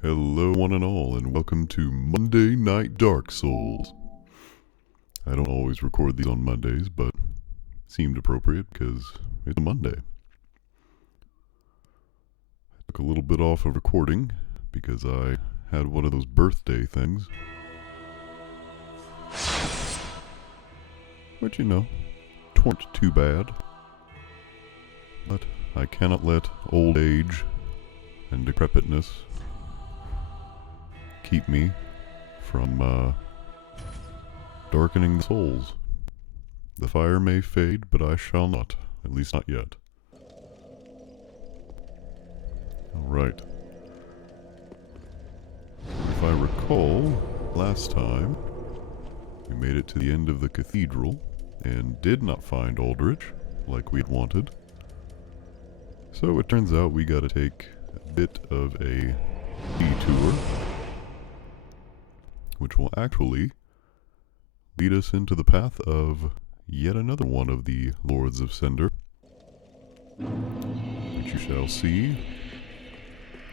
Hello one and all, and welcome to Monday Night Dark Souls. I don't always record these on Mondays, but it seemed appropriate because it's a Monday. I took a little bit off of recording because I had one of those birthday things. Which, you know, weren't too bad. But I cannot let old age and decrepitness keep me from darkening the souls. The fire may fade, but I shall not. At least not yet. Alright. If I recall, last time we made it to the end of the cathedral and did not find Aldrich like we'd wanted. So it turns out we gotta take a bit of a detour, which will actually lead us into the path of yet another one of the Lords of Cinder, which you shall see,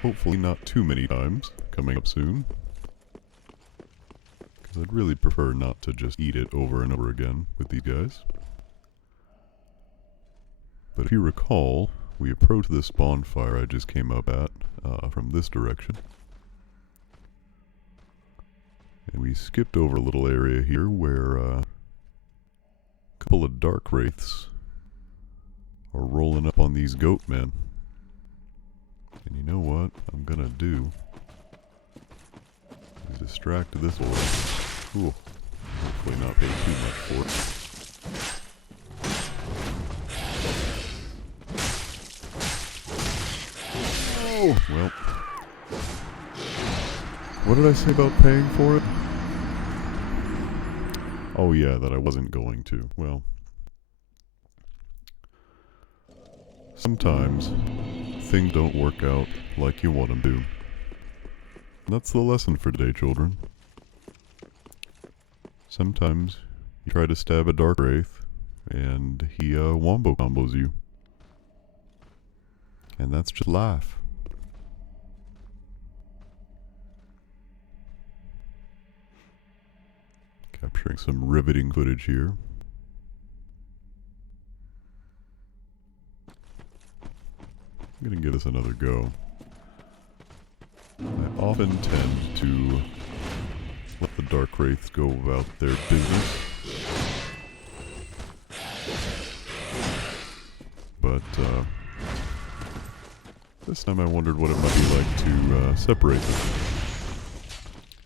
hopefully not too many times, coming up soon, because I'd really prefer not to just eat it over and over again with these guys. But if you recall, we approached this bonfire I just came up at from this direction. And we skipped over a little area here where a couple of dark wraiths are rolling up on these goat men. And you know what I'm gonna do is distract this one. Ooh, hopefully not pay too much for it. Oh, well. What did I say about paying for it? Oh yeah, that I wasn't going to. Well, sometimes things don't work out like you want them to. That's the lesson for today, children. Sometimes you try to stab a dark wraith, and he wombo combos you. And that's just life. Capturing some riveting footage here. I'm gonna give this another go. I often tend to let the dark wraiths go about their business, but this time I wondered what it might be like to separate them.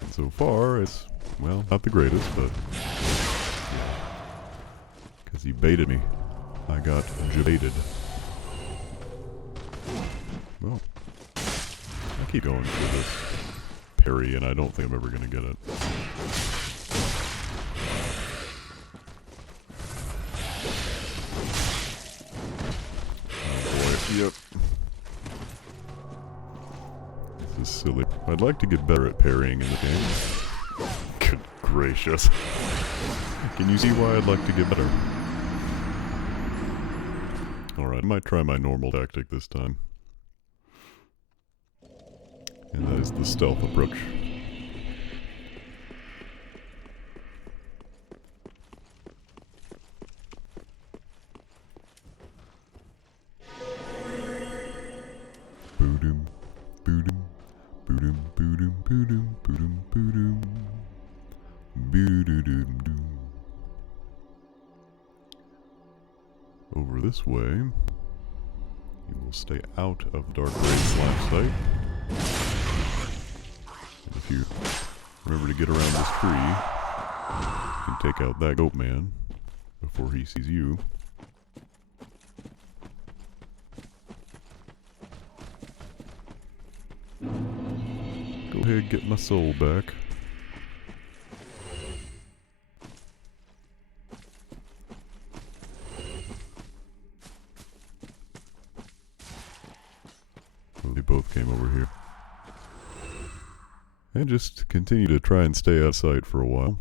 And so far, it's, well, not the greatest, but because he baited me, I got jebaited. Well, I keep going for this parry, and I don't think I'm ever going to get it. Oh boy, yep. This is silly. I'd like to get better at parrying in the game. Good gracious. Can you see why I'd like to get better? Alright, I might try my normal tactic this time. And that is the stealth approach. Boo-doom, boo-doom, boo-doom, boo-doom, boo-doom, boo-doom, boo-doom. Boo-doo-doo-doo. Over this way, you will stay out of Dark Wraith's last sight. And if you remember to get around this tree, you can take out that goat man before he sees you. Go ahead, get my soul back. They both came over here. And just continue to try and stay out of sight for a while.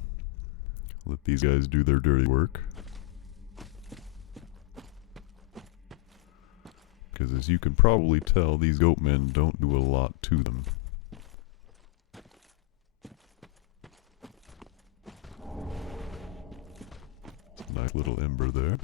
Let these guys do their dirty work. Because as you can probably tell, these goat men don't do a lot to them. little ember there.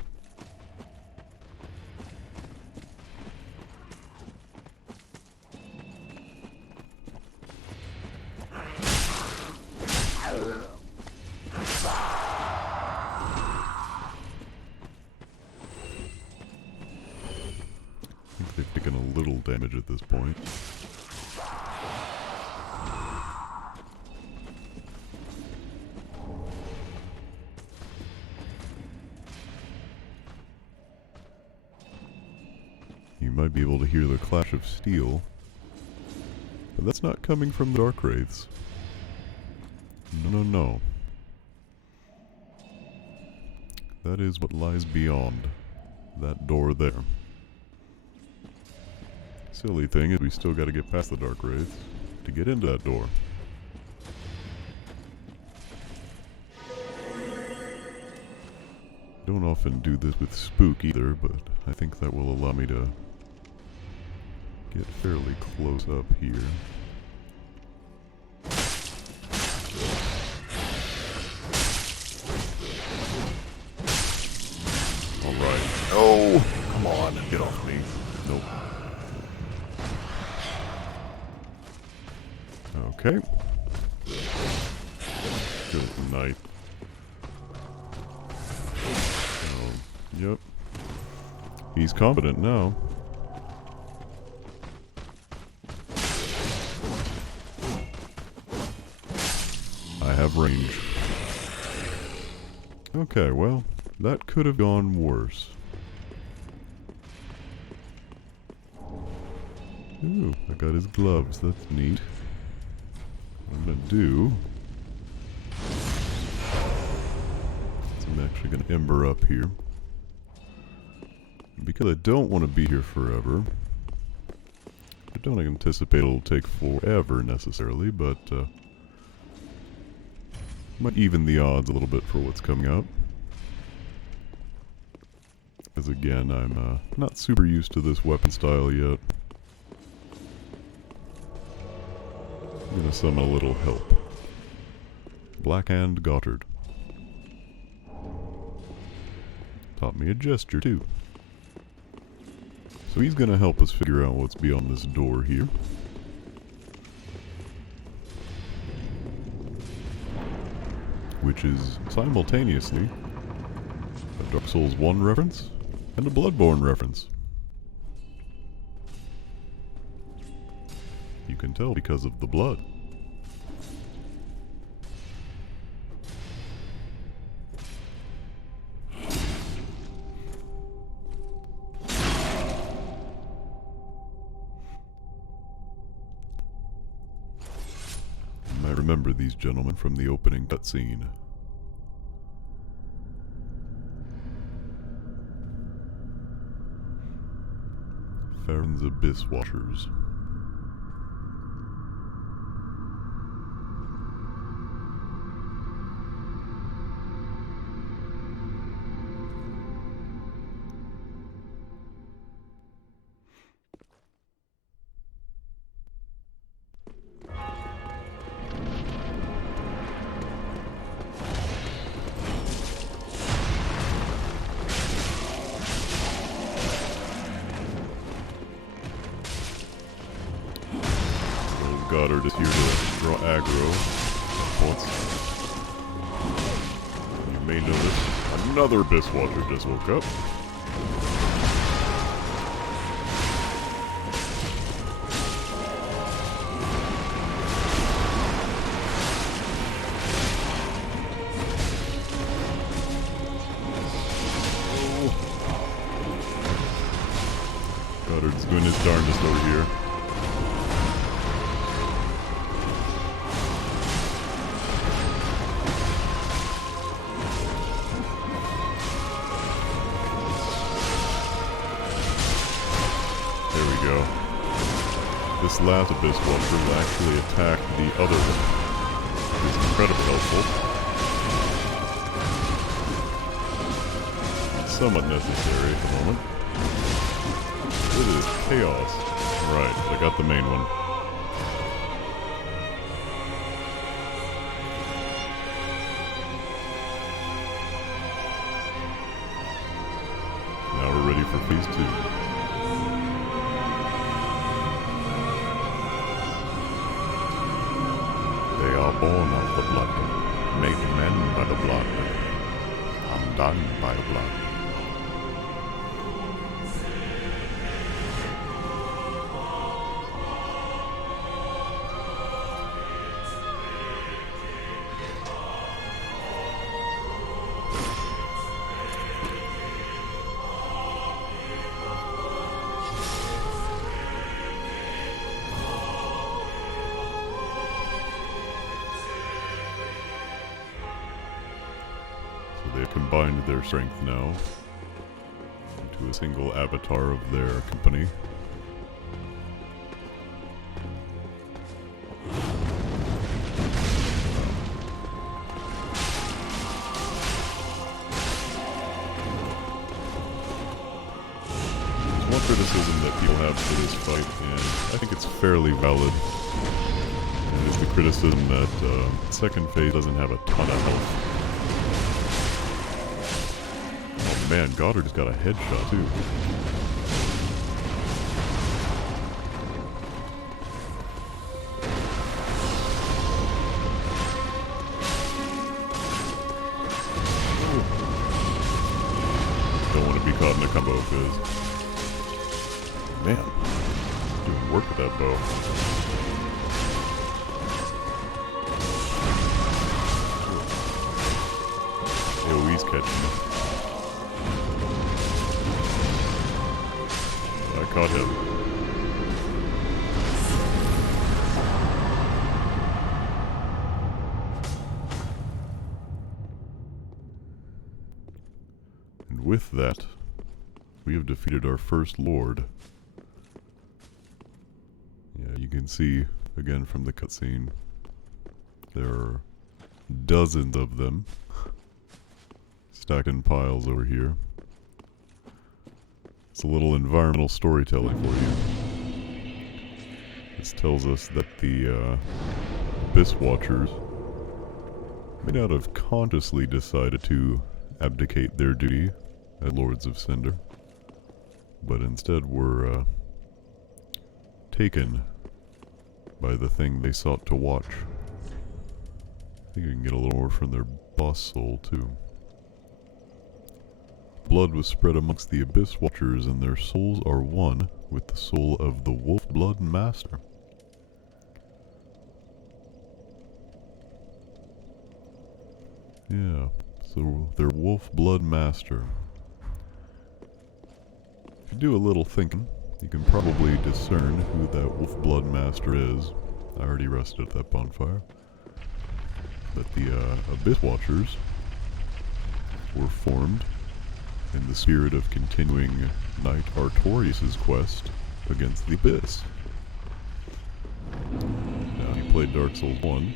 I think they've taken a little damage at this point. You might be able to hear the clash of steel, but that's not coming from the Dark Wraiths. No, no, no. That is what lies beyond that door there. Silly thing is we still gotta get past the Dark Wraiths to get into that door. Don't often do this with Spook either, but I think that will allow me to get fairly close up here. Alright. Oh! Come on, get off me. Nope. Okay. Good night. Yep. He's confident now. I have range. Okay, well, that could have gone worse. Ooh, I got his gloves. That's neat. What I'm gonna do is I'm actually gonna ember up here. Because I don't want to be here forever. I don't anticipate it'll take forever necessarily, but might even the odds a little bit for what's coming up. Because again, I'm not super used to this weapon style yet. I'm gonna summon a little help. Blackhand Goddard. Taught me a gesture too. So he's gonna help us figure out what's beyond this door here. Which is simultaneously a Dark Souls 1 reference and a Bloodborne reference. You can tell because of the blood. I remember these gentlemen from the opening cutscene. Farron's Abyss Watchers. Goddard is here to draw aggro. Once. You may notice another Abyss Watcher just woke up. Goddard's doing his darndest over here. This last Abyss Watcher will actually attack the other one, which is incredibly helpful. It's somewhat necessary at the moment. It is chaos. Right, I got the main one. is too. They are born of the blood, made men by the blood, undone by the blood. They've combined their strength now into a single avatar of their company. There's one criticism that people have for this fight, and I think it's fairly valid. And it's the criticism that second phase doesn't have a ton of health. Man, Goddard's got a headshot too. Don't want to be caught in a combo fizz. Man, doing work with that bow. AoE's catching it. Caught him. And with that, we have defeated our first lord. Yeah, you can see, again from the cutscene, there are dozens of them stacked in piles over here. It's a little environmental storytelling for you. This tells us that the Abyss Watchers may not have consciously decided to abdicate their duty as Lords of Cinder, but instead were taken by the thing they sought to watch. I think you can get a little more from their boss soul too. Blood was spread amongst the Abyss Watchers, and their souls are one with the soul of the Wolf Blood Master. Yeah, so their Wolf Blood Master. If you do a little thinking, you can probably discern who that Wolf Blood Master is. I already rested at that bonfire. But the Abyss Watchers were formed in the spirit of continuing Knight Artorius' quest against the Abyss. Now, you played Dark Souls 1,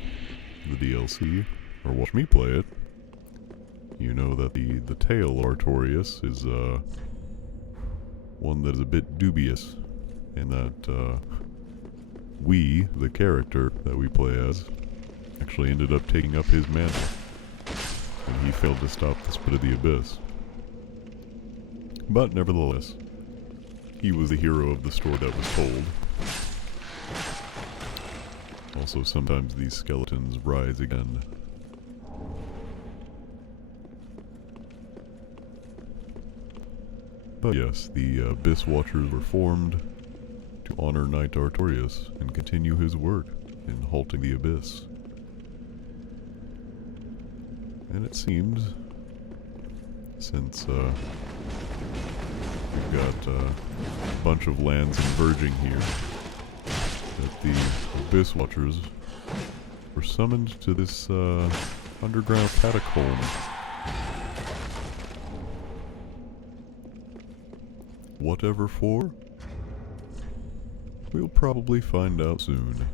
the DLC, or watch me play it, you know that the tale of Artorius is one that is a bit dubious, in that we, the character that we play as, actually ended up taking up his mantle, and he failed to stop the spread of the Abyss. But nevertheless, he was the hero of the story that was told. Also, sometimes these skeletons rise again. But yes, the Abyss Watchers were formed to honor Knight Artorius and continue his work in halting the Abyss. And it seems, since we've got a bunch of lands converging here, that the Abyss Watchers were summoned to this underground catacomb. Whatever for? We'll probably find out soon.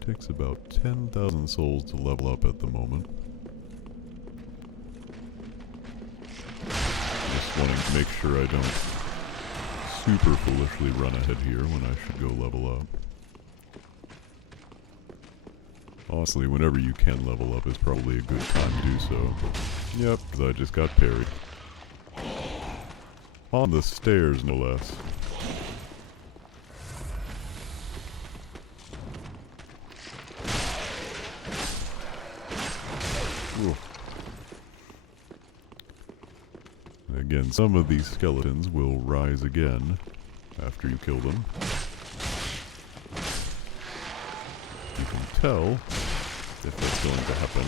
Takes about 10,000 souls to level up at the moment. Just wanting to make sure I don't super foolishly run ahead here when I should go level up. Honestly, whenever you can level up is probably a good time to do so. Yep, because I just got parried. On the stairs, no less. Ooh. Again, some of these skeletons will rise again after you kill them. You can tell if that's going to happen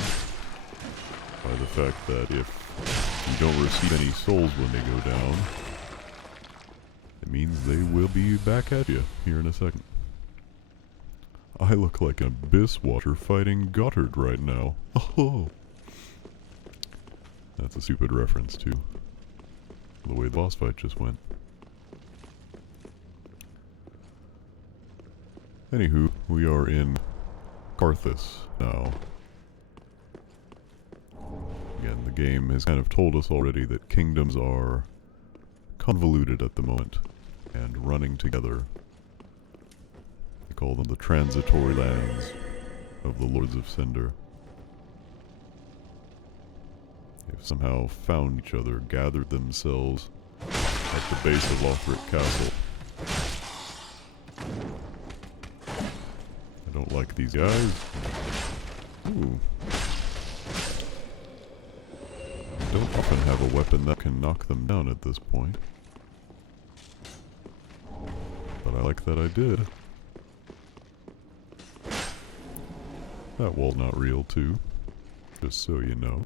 by the fact that if you don't receive any souls when they go down, it means they will be back at you here in a second. I look like an abyss watcher fighting Goddard right now. Oh, that's a stupid reference to the way the boss fight just went. Anywho, we are in Karthus now. Again, the game has kind of told us already that kingdoms are convoluted at the moment and running together. They call them the transitory lands of the Lords of Cinder. They've somehow found each other, gathered themselves at the base of Lothric Castle. I don't like these guys. Ooh. I don't often have a weapon that can knock them down at this point. But I like that I did. That wall's not real too, just so you know.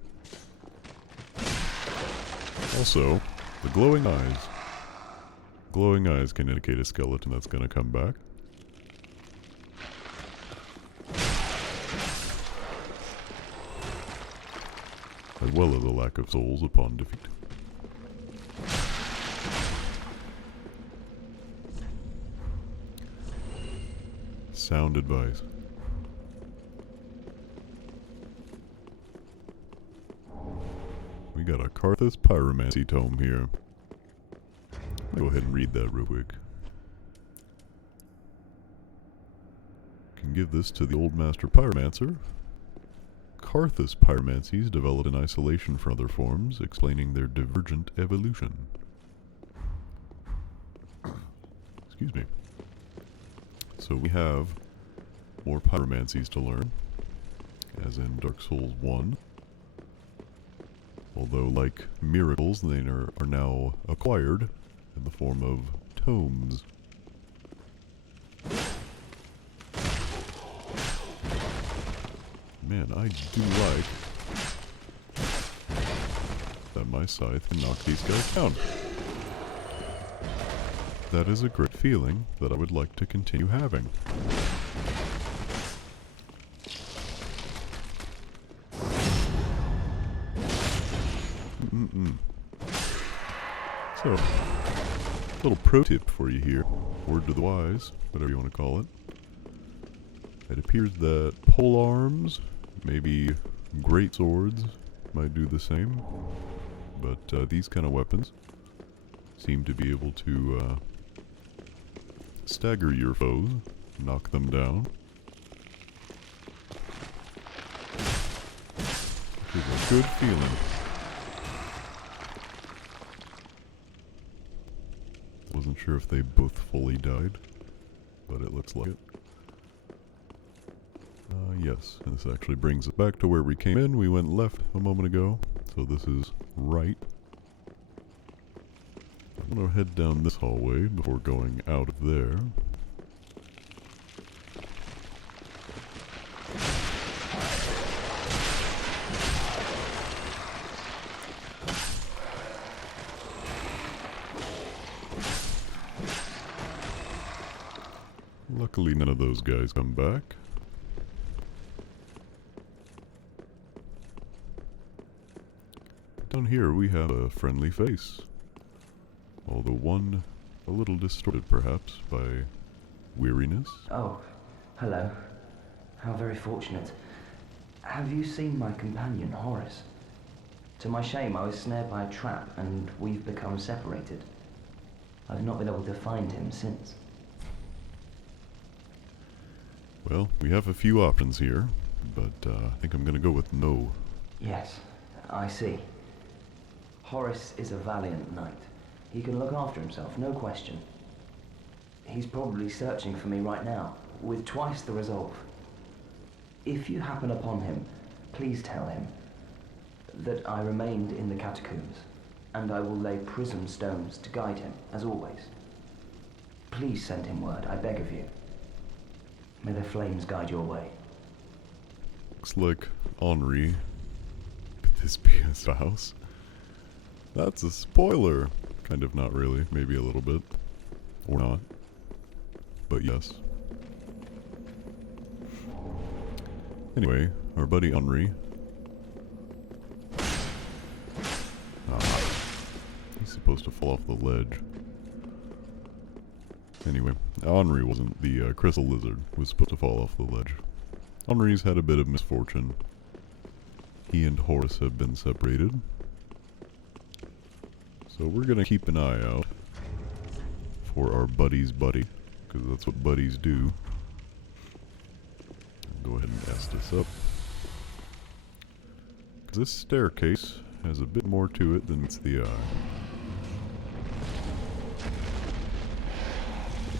Also, the glowing eyes. Glowing eyes can indicate a skeleton that's going to come back. As well as a lack of souls upon defeat. Sound advice. We got a Karthus Pyromancy Tome here. Go ahead and read that real quick. Can give this to the Old Master Pyromancer. Karthus pyromancies developed in isolation from other forms, explaining their divergent evolution. Excuse me. So we have more pyromancies to learn, as in Dark Souls 1. Although, like miracles, they are now acquired in the form of tomes. Man, I do like that my scythe can knock these guys down. That is a great feeling that I would like to continue having. So, little pro tip for you here. Word to the wise, whatever you want to call it. It appears that pole arms, maybe great swords, might do the same. But these kind of weapons seem to be able to stagger your foes, knock them down. Which is a good feeling. Wasn't sure if they both fully died, but it looks like it. Yes, and this actually brings us back to where we came in. We went left a moment ago, so this is right. I'm going to head down this hallway before going out of there. Luckily none of those guys come back. Down here we have a friendly face. Although one a little distorted perhaps by weariness. Oh, hello. How very fortunate. Have you seen my companion, Horace? To my shame, I was snared by a trap and we've become separated. I've not been able to find him since. Well, we have a few options here, but I think I'm going to go with no. Yes, I see. Horace is a valiant knight, He can look after himself, no question. He's probably searching for me right now, with twice the resolve. If you happen upon him, please tell him that I remained in the catacombs, and I will lay prism stones to guide him, as always. Please send him word, I beg of you. May the flames guide your way. Looks like Henri. Could this be his spouse? That's a spoiler! Kind of, not really. Maybe a little bit. Or not. But yes. Anyway, our buddy Henri. He's supposed to fall off the ledge. Anyway, Henri wasn't. The crystal lizard was supposed to fall off the ledge. Henri's had a bit of misfortune. He and Horace have been separated. So we're gonna keep an eye out for our buddy's buddy, because that's what buddies do. Go ahead and Estus up. Because this staircase has a bit more to it than meets the eye.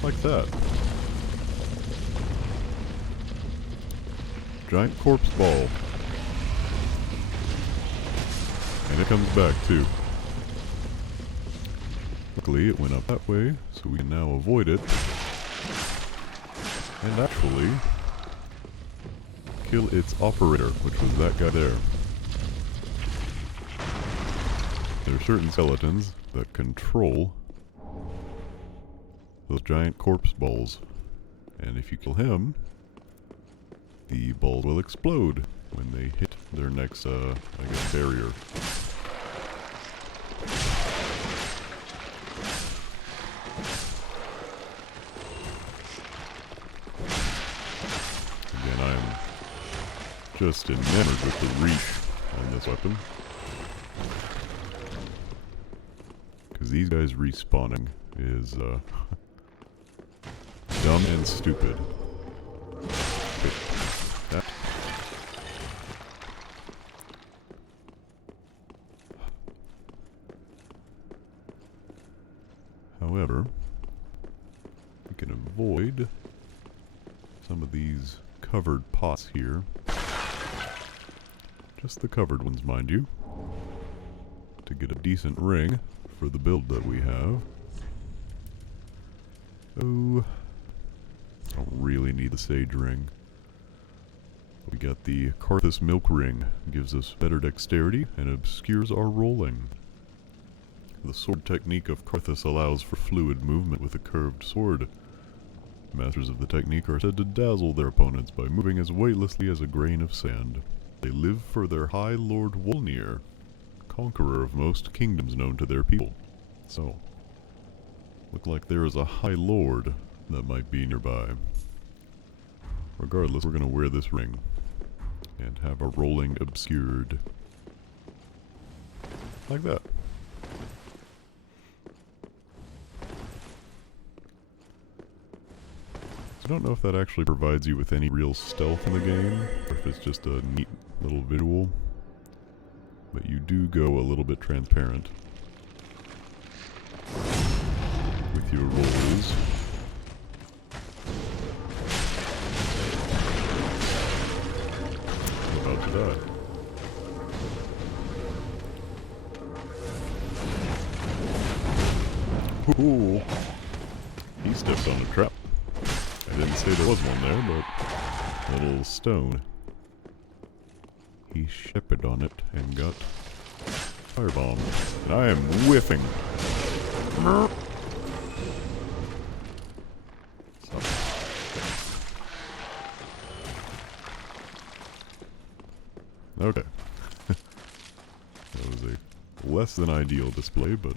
Like that. Giant corpse ball. And it comes back too. Luckily it went up that way, so we can now avoid it. And actually kill its operator, which was that guy there. There are certain skeletons that control those giant corpse balls. And if you kill him, the balls will explode when they hit their next, I guess, barrier. Again, I am just enamored with the reach on this weapon. Because these guys respawning is, dumb and stupid. That. However, we can avoid some of these covered pots here. Just the covered ones, mind you. To get a decent ring for the build that we have. Oh, don't really need the sage ring. We got the Karthus milk ring. Gives us better dexterity and obscures our rolling. The sword technique of Karthus allows for fluid movement with a curved sword. Masters of the technique are said to dazzle their opponents by moving as weightlessly as a grain of sand. They live for their High Lord Wolnir, conqueror of most kingdoms known to their people. So, look like there is a High Lord that might be nearby. Regardless, we're going to wear this ring and have our rolling obscured. Like that. I don't know if that actually provides you with any real stealth in the game, or if it's just a neat little visual. But you do go a little bit transparent with your rolls. I'm about to die. Ooh. He stepped on a trap. I didn't say there was one there, but a little stone. He shepherded on it and got firebombed. And I am whiffing. Okay. That was a less than ideal display, but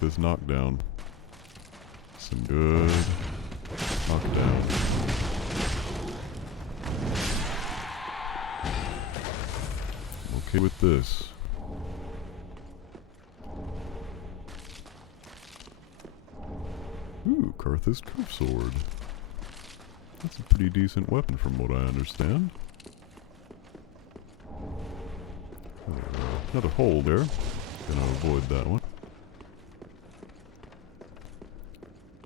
this knockdown. Some good knockdown. Okay with this. Ooh, Karthus Curve Sword. That's a pretty decent weapon from what I understand. Another hole there. Gonna avoid that one.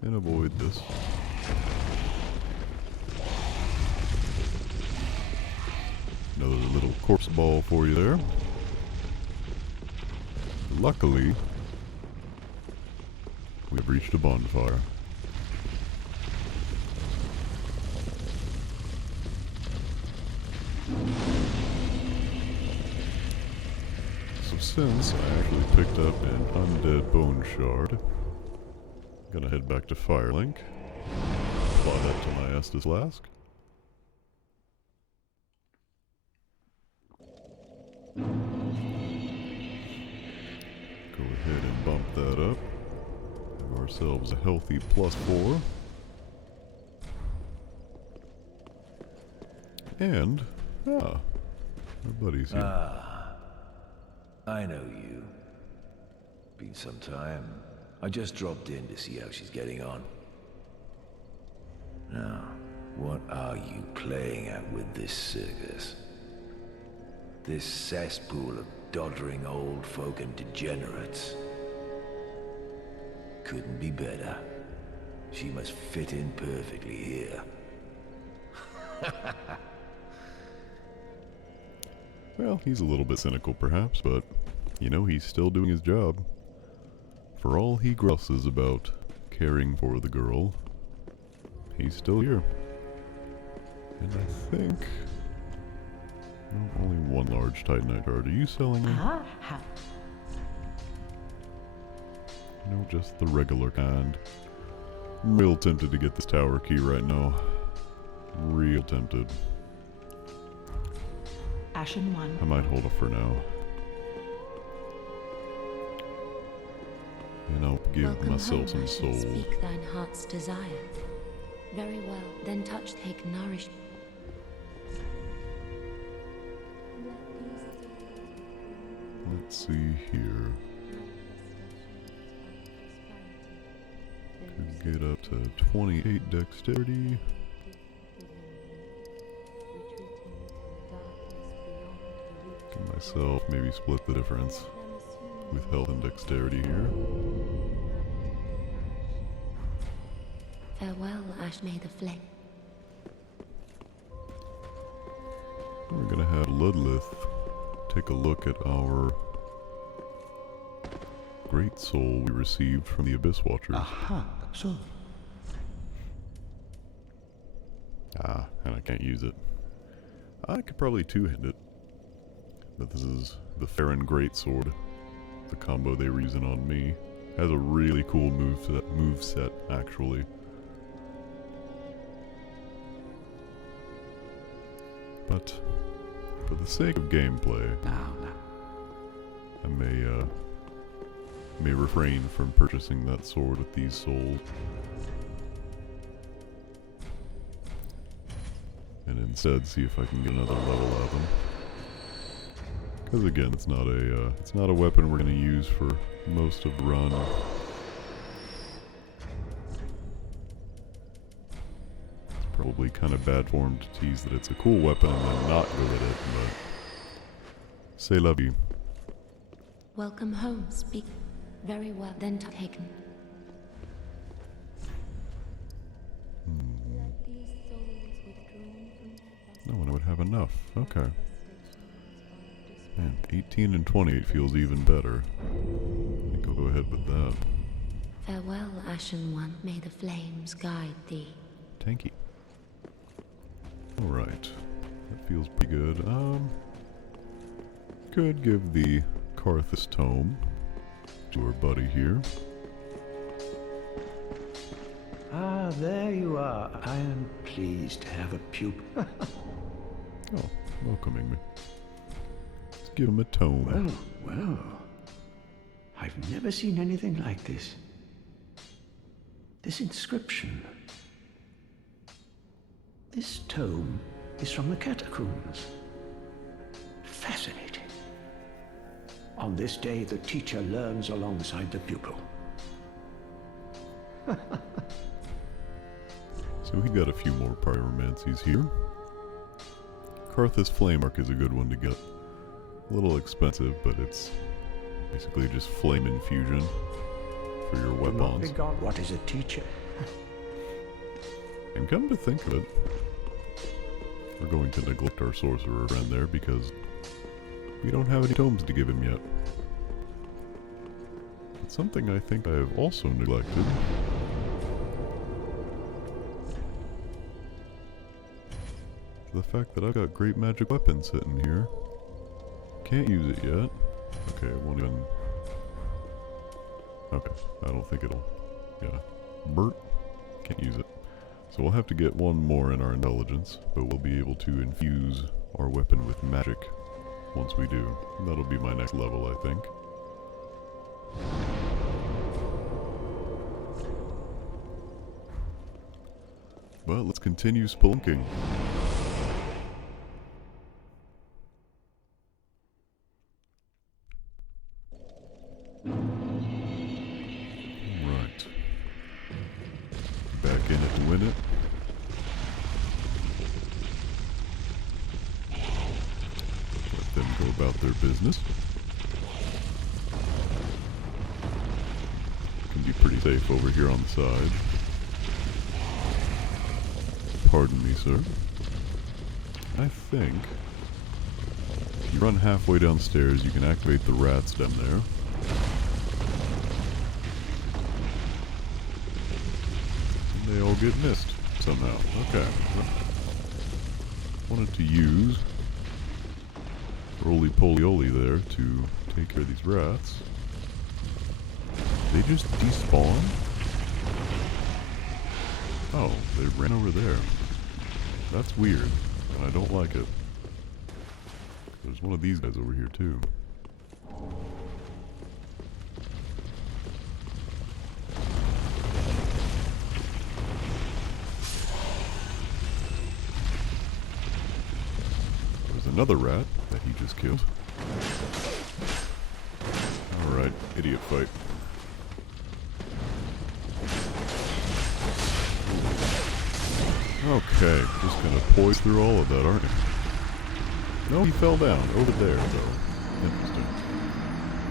And avoid this. Another little corpse ball for you there. Luckily, we've reached a bonfire. So since I actually picked up an Undead Bone Shard, I'm gonna head back to Firelink, apply that to my Estus Flask. Go ahead and bump that up. Have ourselves a healthy +4. And, our buddy's here. Ah, I know you. Been some time. I just dropped in to see how she's getting on. Now, what are you playing at with this circus? This cesspool of doddering old folk and degenerates. Couldn't be better. She must fit in perfectly here. Well, he's a little bit cynical perhaps, but, you know, he's still doing his job. For all he grouses about caring for the girl, he's still here. And I think... no, only one large Titanite card. Are you selling them? No, just the regular kind. I'm real tempted to get this tower key right now. Real tempted. Ashen One. I might hold it for now. And I'll give Welcome myself home, some Ashen. soul. Speak thine heart's desire. Very well, then touch, take, nourish. Let's see here. Could get up to 28 dexterity. Give myself maybe split the difference with health and dexterity here. Farewell, Ash, may the flame. We're gonna have Ludlith take a look at our great soul we received from the Abyss Watchers. Aha, so. Ah, and I can't use it. I could probably two-hand it. But this is the Farron Greatsword. The combo they were using on me. Has a really cool move set actually. But for the sake of gameplay, Now. I may refrain from purchasing that sword with these souls. And instead see if I can get another level out of them. Because again, it's not a weapon we're going to use for most of the run. It's probably kind of bad form to tease that it's a cool weapon and then not good at it, but c'est la vie. Welcome home, speak. Very well, then taken. No one would have enough. Okay. Man, 18 and 28 feels even better. I think I'll go ahead with that. Farewell, Ashen One, may the flames guide thee. Tanky. Alright. That feels pretty good. Could give the Karthus Tome to our buddy here. Ah, there you are. I am pleased to have a pupil. Oh, welcoming me. Let's give him a tome. Well. I've never seen anything like this. This inscription. This tome is from the catacombs. Fascinating. On this day, the teacher learns alongside the pupil. So we got a few more pyromancies here. Karthus Flamework is a good one to get. A little expensive, but it's basically just flame infusion for your weapons. What is a teacher? And come to think of it, we're going to neglect our sorcerer friend there because we don't have any tomes to give him yet. But something I think I have also neglected. The fact that I've got great magic weapons sitting here. Can't use it yet. Okay, it won't even... Okay, I don't think it'll... Yeah. Bert. Can't use it. So we'll have to get one more in our intelligence, but we'll be able to infuse our weapon with magic once we do. And that'll be my next level, I think. Well, let's continue spelunking. Right. Back in it to win it. Let them go about their business. Can be pretty safe over here on the side. Pardon me, sir. I think if you run halfway downstairs, you can activate the rats down there. And they all get missed somehow. Okay. Wanted to use roly-poly-oly there to take care of these rats. They just despawn? Oh, they ran over there. That's weird, and I don't like it. There's one of these guys over here, too. There's another rat that he just killed. Alright, idiot fight. Okay, just gonna poise through all of that, aren't you? No, he fell down. Over there, though. Interesting.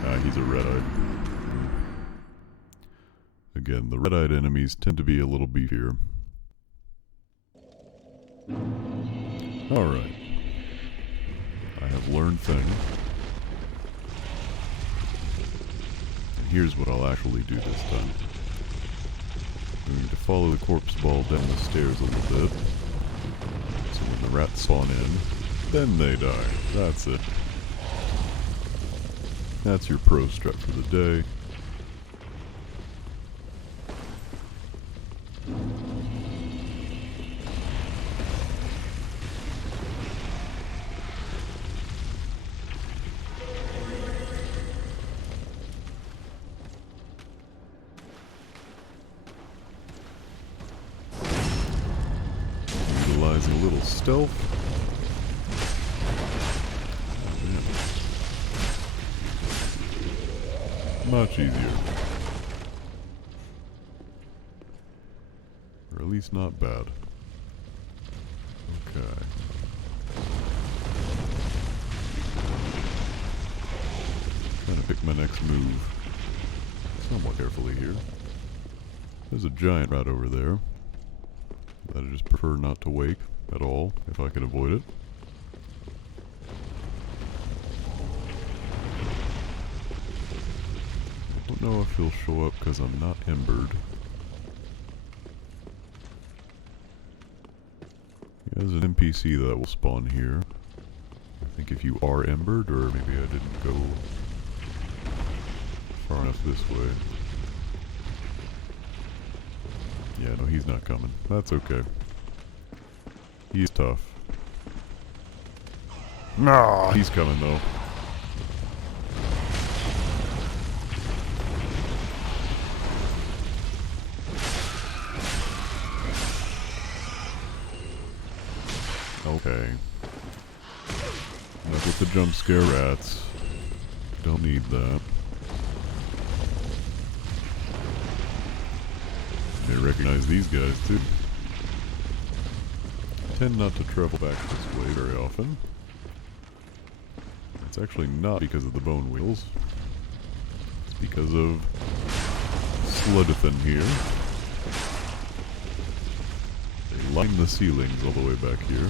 Ah, he's a red-eyed. Again, the red-eyed enemies tend to be a little beefier. Alright. I have learned things. And here's what I'll actually do this time. I'm going to follow the corpse ball down the stairs a little bit. So when the rats spawn in, then they die. That's it. That's your pro strat for the day. Utilizing a little stealth. Much easier. Or at least not bad. Okay. Trying to pick my next move somewhat carefully here. There's a giant rat over there that I just prefer not to wake at all if I can avoid it. I don't know if he'll show up because I'm not embered. There's an NPC that will spawn here. I think if you are embered, or maybe I didn't go far enough this way. Yeah, no, he's not coming. That's okay. He's tough. Nah, he's coming though. Okay. Enough with the jump scare rats. Don't need that. May recognize these guys too. I tend not to travel back this way very often. It's actually not because of the bone wheels. It's because of Sludithan here. They line the ceilings all the way back here.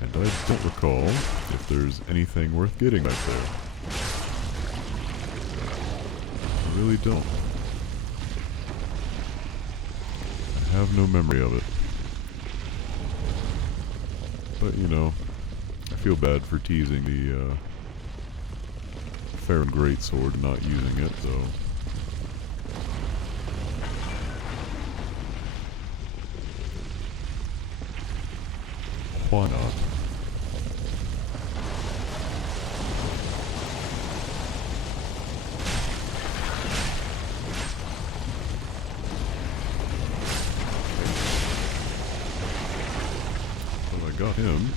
And I don't recall if there's anything worth getting back there. I really don't. I have no memory of it. But, you know, I feel bad for teasing the Farron Greatsword and not using it, so... Why not? Well, I got him.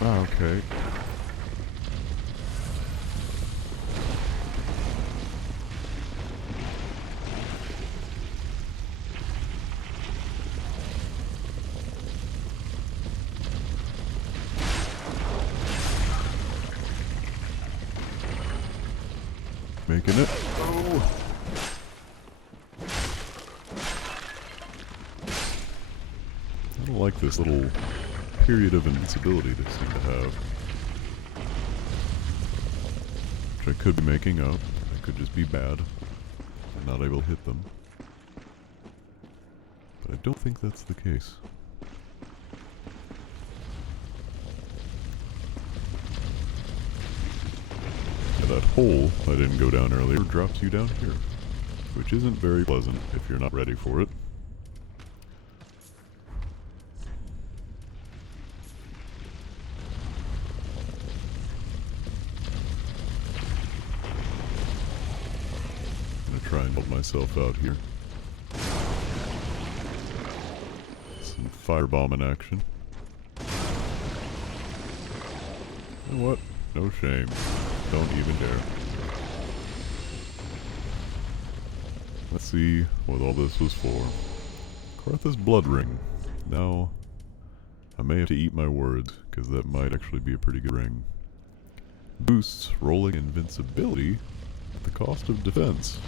Ah, okay. Making it. Oh! I don't like this little period of invincibility they seem to have. Which I could be making up. I could just be bad and not able to hit them. But I don't think that's the case. Yeah, that hole I didn't go down earlier drops you down here. Which isn't very pleasant if you're not ready for it. Try and help myself out here. Some firebomb in action. You know what? No shame. Don't even dare. Let's see what all this was for. Karthus Blood Ring. Now, I may have to eat my words, because that might actually be a pretty good ring. Boosts rolling invincibility at the cost of defense.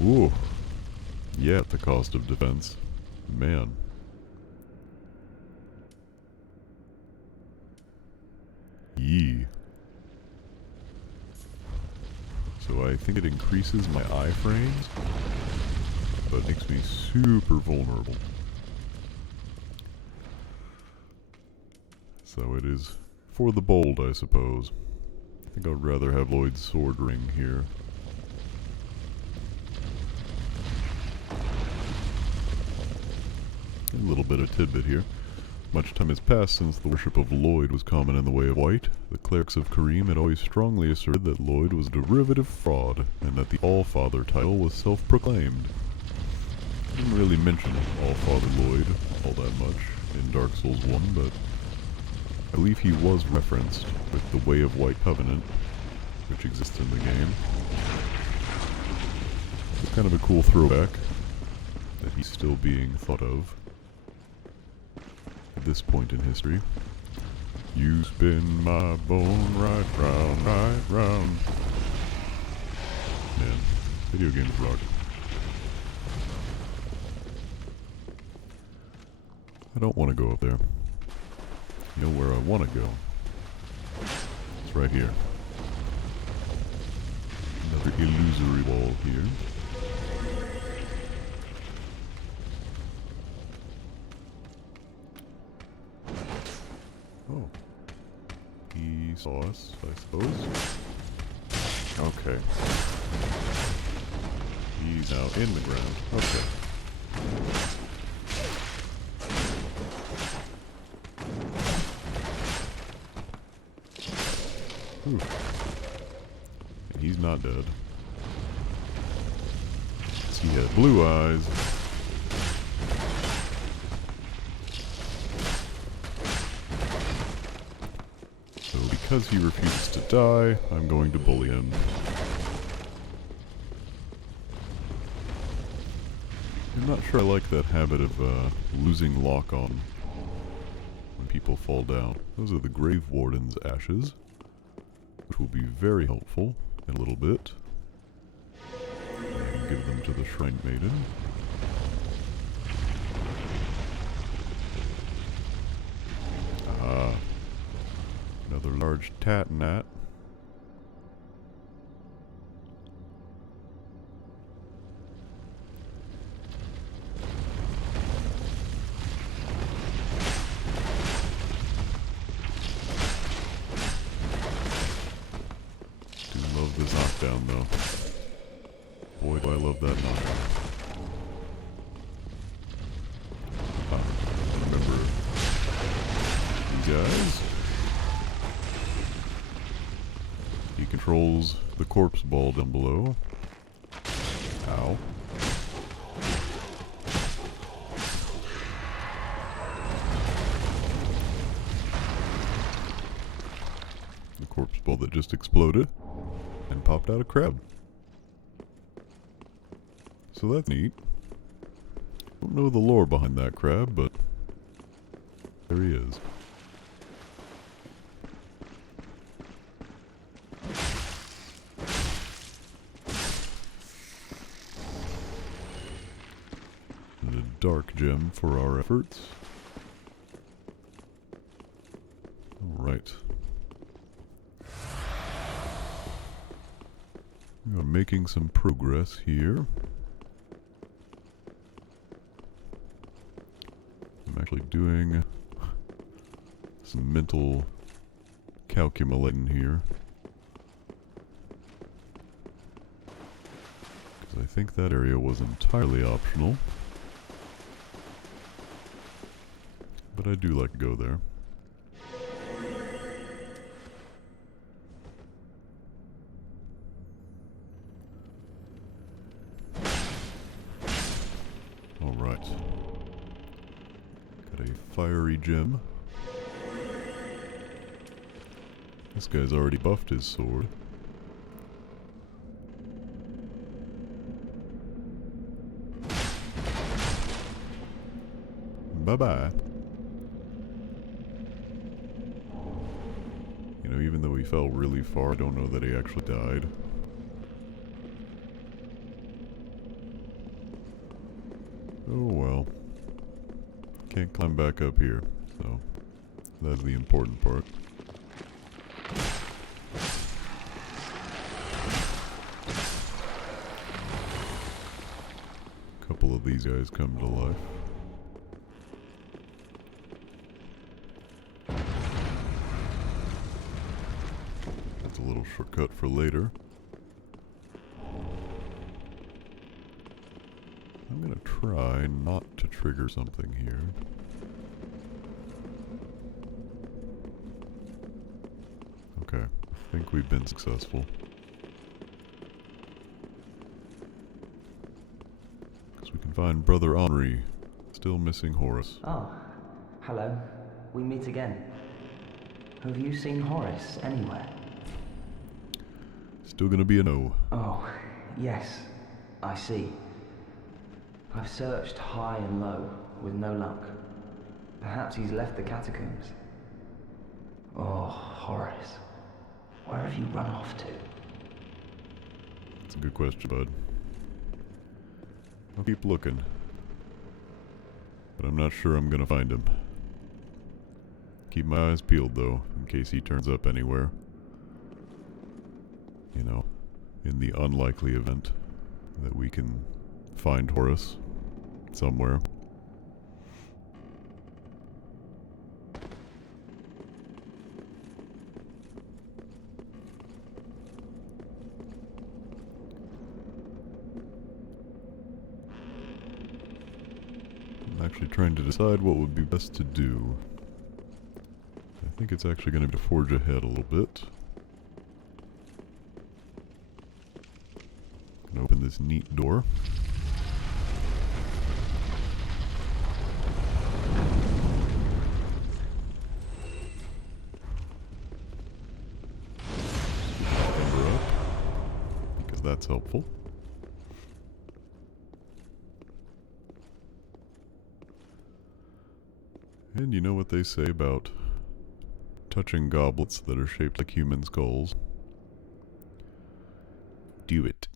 Ooh. Yeah, at the cost of defense. Man. Yee. So I think it increases my iframes, but makes me super vulnerable. So it is for the bold, I suppose. I think I'd rather have Lloyd's sword ring here. A little bit of tidbit here. Much time has passed since the worship of Lloyd was common in the Way of White. The clerics of Karim had always strongly asserted that Lloyd was a derivative fraud, and that the Allfather title was self-proclaimed. Didn't really mention Allfather Lloyd all that much in Dark Souls 1, but I believe he was referenced with the Way of White Covenant, which exists in the game. It's kind of a cool throwback that he's still being thought of at this point in history. You spin my bone right round, right round. Man, video games rock. I don't want to go up there. You know where I want to go? It's right here. Another illusory wall here. Oh. He saw us, I suppose. Okay. He's now in the ground. Okay. Whew. And he's not dead. He had blue eyes. So because he refuses to die, I'm going to bully him. I'm not sure I like that habit of losing lock on when people fall down. Those are the Grave Warden's ashes, which will be very helpful in a little bit. I can give them to the Shrine Maiden. Ah, another large Tatanat. Love this knockdown though. Boy, do I love that knockdown. Remember these guys? He controls the corpse ball down below. Ow. The corpse ball that just exploded and popped out a crab. So that's neat. Don't know the lore behind that crab, but there he is. And a dark gem for our efforts. Alright. We are making some progress here. I'm actually doing some mental calculating here. Because I think that area was entirely optional. But I do like to go there. Alright. Got a fiery gem. This guy's already buffed his sword. Bye-bye. You know, even though he fell really far, I don't know that he actually died. Oh well. Can't climb back up here, so that's the important part. A couple of these guys come to life. That's a little shortcut for later. I'm gonna try not to trigger something here. Okay, I think we've been successful. Because we can find Brother Henri, still missing Horace. Oh, hello. We meet again. Have you seen Horace anywhere? Still gonna be a no. Oh, yes. I see. I've searched high and low, with no luck. Perhaps he's left the catacombs. Oh, Horace. Where have you run off to? That's a good question, bud. I'll keep looking. But I'm not sure I'm gonna find him. Keep my eyes peeled, though, in case he turns up anywhere. You know, in the unlikely event that we can find Horace somewhere. I'm actually trying to decide what would be best to do. I think it's actually going to forge ahead a little bit. Gonna open this neat door. so that's helpful. And you know what they say about touching goblets that are shaped like human skulls? Do it.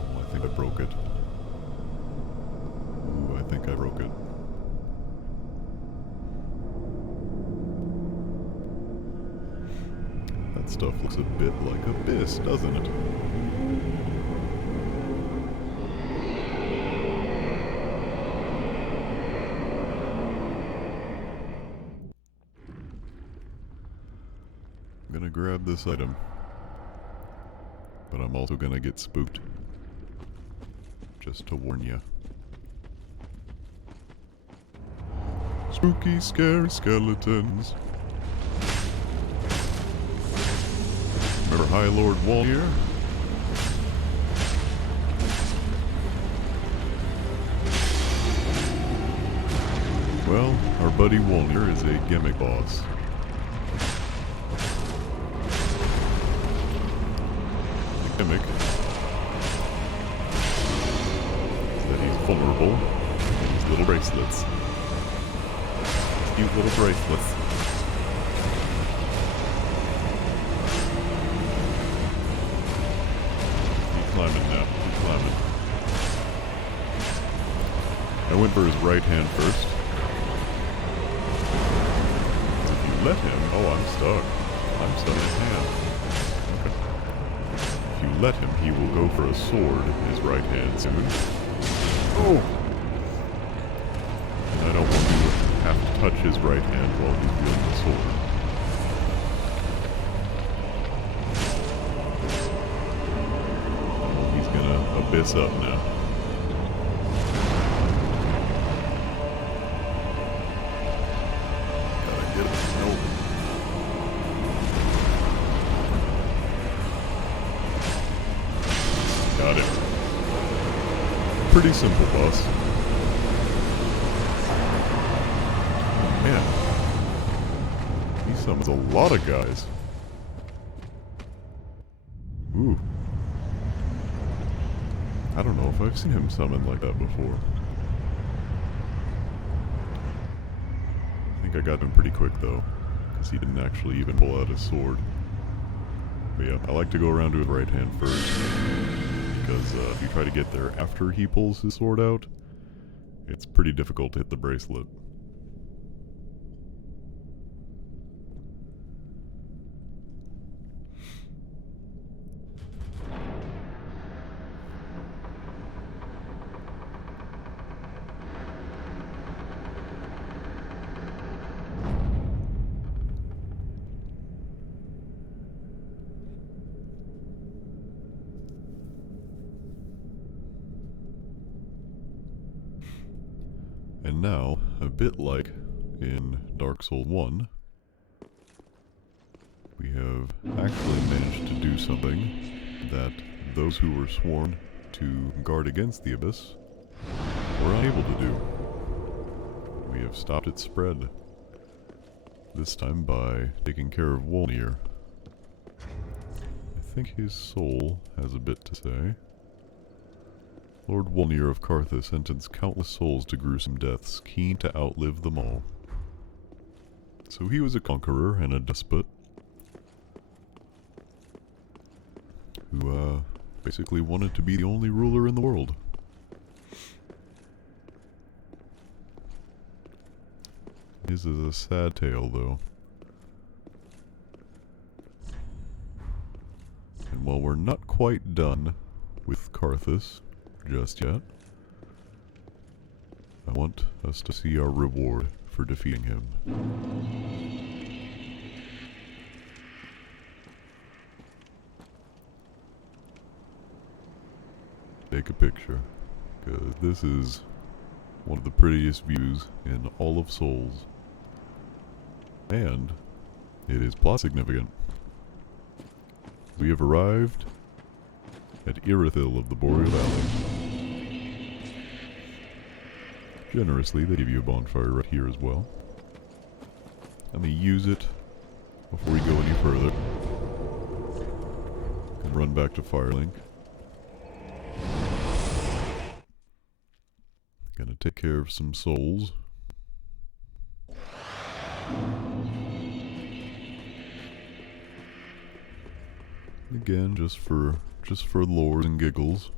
Oh, I think I broke it. Ooh, I think I broke it. That stuff looks a bit like Abyss, doesn't it? I'm gonna grab this item, but I'm also gonna get spooked. Just to warn ya. Spooky, scary skeletons. Remember High Lord Walnir? Well, our buddy Walnir is a gimmick boss. The gimmick is that he's vulnerable in his little bracelets. Cute little bracelets. Climbing now. Keep climbing. I went for his right hand first. If you let him... Oh, I'm stuck. I'm stuck in his hand. Okay. If you let him, he will go for a sword in his right hand soon. Oh! And I don't want you to have to touch his right hand while he's wielding the sword. Abyss up now. Gotta get him. Nope. Got it. Pretty simple, boss. Man. He summons a lot of guys. Ooh. I don't know if I've seen him summon like that before. I think I got him pretty quick though, because he didn't actually even pull out his sword. But yeah, I like to go around to his right hand first, because if you try to get there after he pulls his sword out, it's pretty difficult to hit the bracelet. And now, a bit like in Dark Souls 1, we have actually managed to do something that those who were sworn to guard against the Abyss were unable to do. We have stopped its spread. This time by taking care of Walnir. I think his soul has a bit to say. Lord Walnir of Karthus sentenced countless souls to gruesome deaths, keen to outlive them all. So he was a conqueror and a despot, who basically wanted to be the only ruler in the world. His is a sad tale, though. And while we're not quite done with Karthus just yet, I want us to see our reward for defeating him. Take a picture, because this is one of the prettiest views in all of Souls. And it is plot significant. We have arrived at Irithyll of the Boreal Valley. Generously, they give you a bonfire right here as well. Let me use it before we go any further. Can run back to Firelink. Gonna take care of some souls. Again, just for lores and giggles.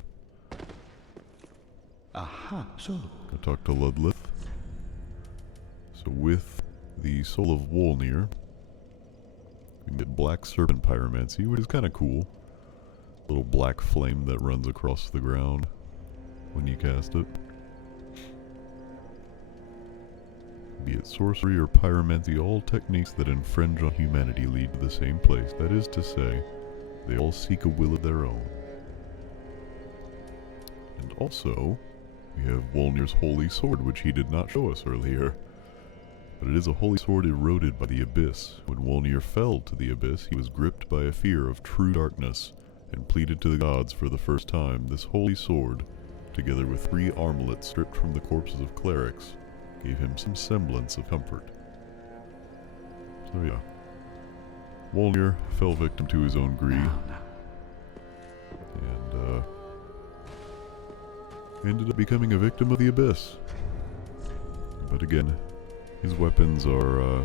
Aha, so. Go talk to Ludlith. So with the Soul of Wolnir, we can get Black Serpent Pyromancy, which is kind of cool. Little black flame that runs across the ground when you cast it. Be it sorcery or pyromancy, all techniques that infringe on humanity lead to the same place. That is to say, they all seek a will of their own. And also, we have Wolnir's Holy Sword, which he did not show us earlier. But it is a holy sword eroded by the Abyss. When Wolnir fell to the Abyss, he was gripped by a fear of true darkness, and pleaded to the gods for the first time. This holy sword, together with 3 armlets stripped from the corpses of clerics, gave him some semblance of comfort. So yeah. Wolnir fell victim to his own greed. And ended up becoming a victim of the Abyss. But again, his weapons are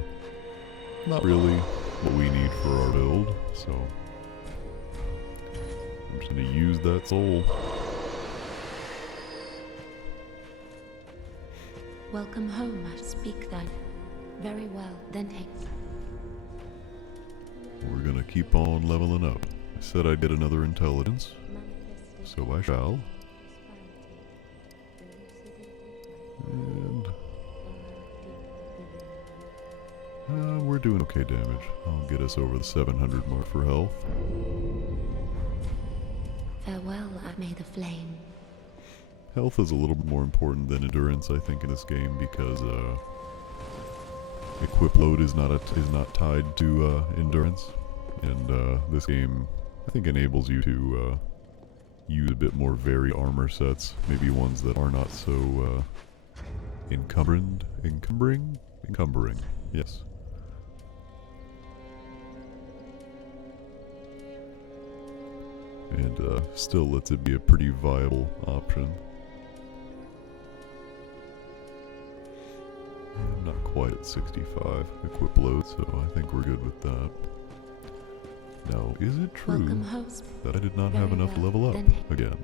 not really what we need for our build, so I'm just gonna use that soul. Welcome home, I speak thine. Very well, then take. We're gonna keep on leveling up. I said I'd get another intelligence, so I shall. And we're doing okay damage. I'll get us over the 700 mark for health. Farewell, may the flame. Health is a little bit more important than endurance, I think, in this game, because equip load is not tied to endurance, and this game, I think, enables you to use a bit more varied armor sets, maybe ones that are not so encumbering. Yes. And still lets it be a pretty viable option. I'm not quite at 65 equip load, so I think we're good with that. Now, is it true that I did not have enough to level up again?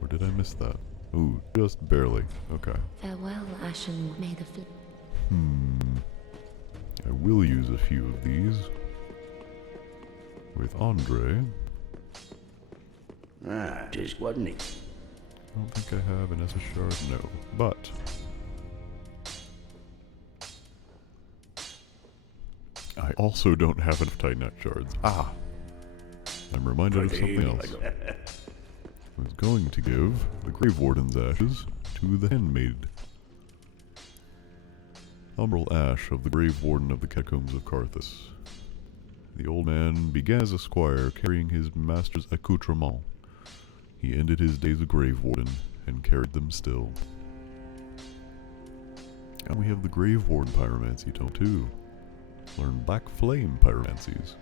Or did I miss that? Ooh, just barely. Okay. Farewell, Ashen One, may the I will use a few of these. With Andre. Just wasn't it? I don't think I have an Estus shard, no. But I also don't have enough Titanite shards. Ah! I'm reminded of something else. I was going to give the Grave Warden's ashes to the handmaid. Umbral Ash of the Grave Warden of the Catacombs of Karthus. The old man began as a squire, carrying his master's accoutrements. He ended his days a Grave Warden, and carried them still. And we have the Grave Warden Pyromancy Tome too. Learn Black Flame Pyromancies.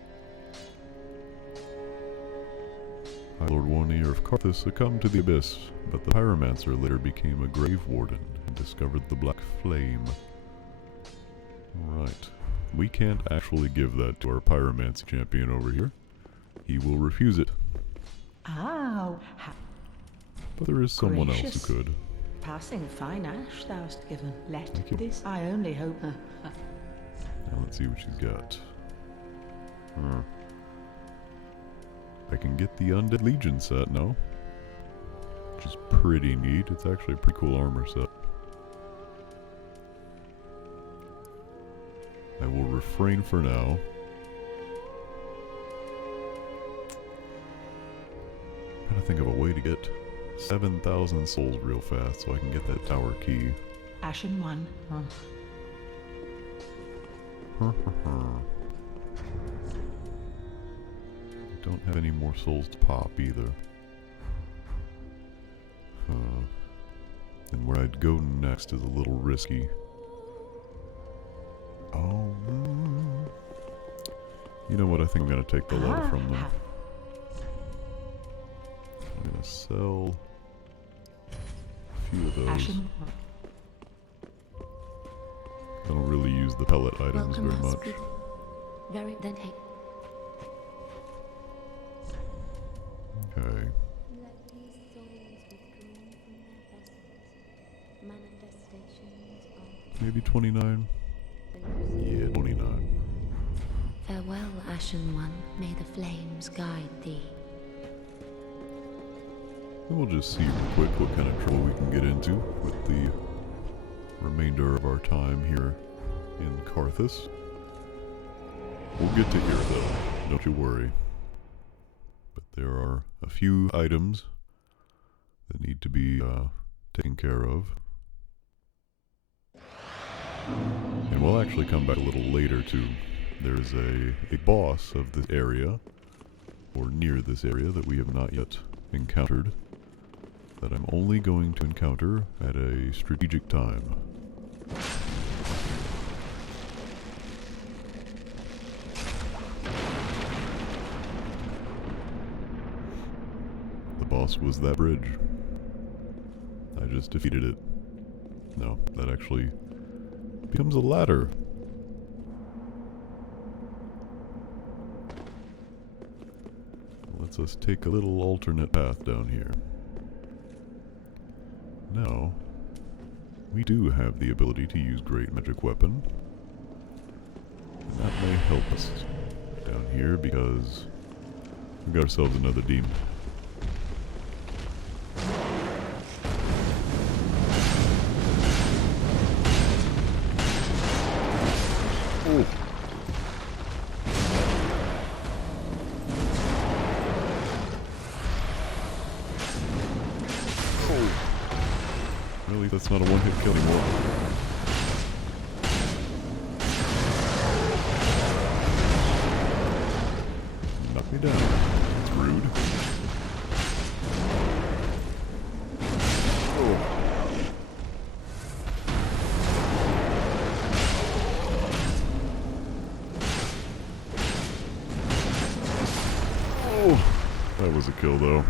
High Lord Wolnir of Karthus succumbed to the Abyss, but the Pyromancer later became a Grave Warden, and discovered the Black Flame. Alright. We can't actually give that to our Pyromancy champion over here. He will refuse it. Oh, but there is someone else who could. Passing fine ash thou hast given. Let Thank you. this I only hope. Now let's see what she's got. I can get the Undead Legion set now, which is pretty neat. It's actually a pretty cool armor set. I will refrain for now. I'm trying to think of a way to get 7,000 souls real fast so I can get that tower key. Ashen One. don't have any more souls to pop either. And where I'd go next is a little risky. Oh, you know what? I think I'm gonna take the letter from them. I'm gonna sell a few of those. Ashen. I don't really use the pellet items very much. Very then take. Okay. Let these souls withdrawn from their vessels. Manifestations of Maybe 29? Yeah, 29. farewell, Ashen One. May the flames guide thee. And we'll just see real quick what kind of trouble we can get into with the remainder of our time here in Karthus. We'll get to Irithyll, don't you worry. But there are a few items that need to be taken care of. And we'll actually come back a little later too. There's a boss of this area, or near this area, that we have not yet encountered, that I'm only going to encounter at a strategic time. The boss was that bridge. I just defeated it. No, that actually becomes a ladder. Lets us take a little alternate path down here. Now, we do have the ability to use Great Magic Weapon. And that may help us down here because we got ourselves another demon. Oh! Really, that's not a one-hit kill anymore. Knock me down. It's rude. Oh. Oh, that was a kill though.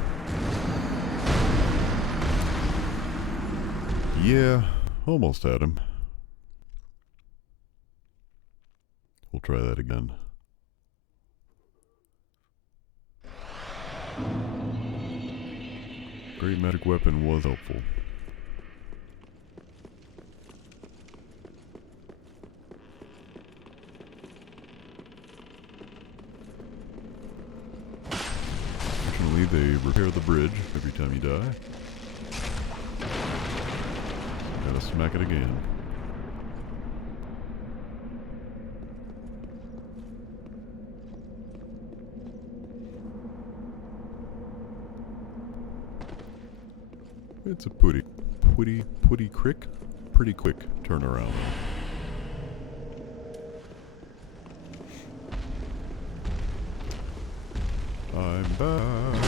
Yeah, almost had him. We'll try that again. Great Magic Weapon was helpful. Fortunately, they repair the bridge every time you die. Gotta smack it again. It's a pretty quick turnaround. I'm back.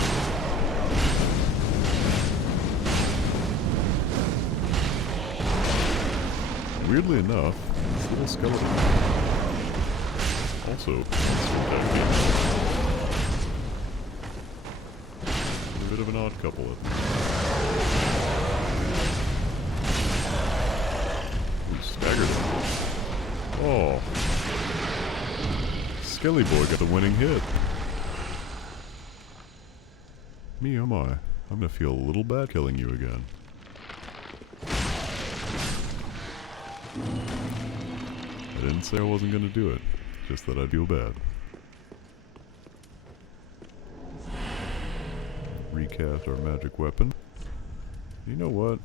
Weirdly enough, this little skeleton also a bit of an odd couple. Ooh, staggered him. Oh. Skelly Boy got the winning hit. Me, oh my. I'm gonna feel a little bad killing you again. I didn't say I wasn't gonna do it, just that I feel bad. Recast our magic weapon. You know what?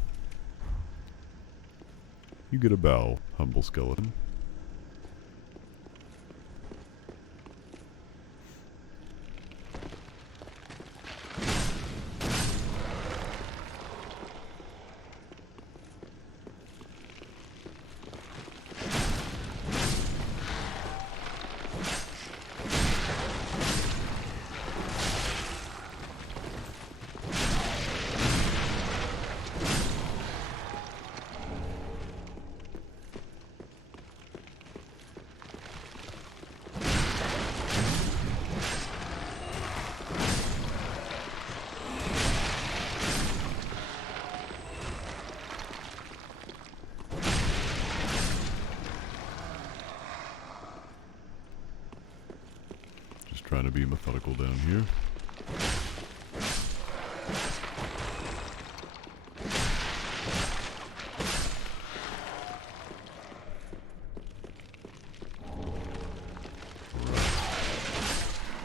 You get a bow, humble skeleton. trying to be methodical down here.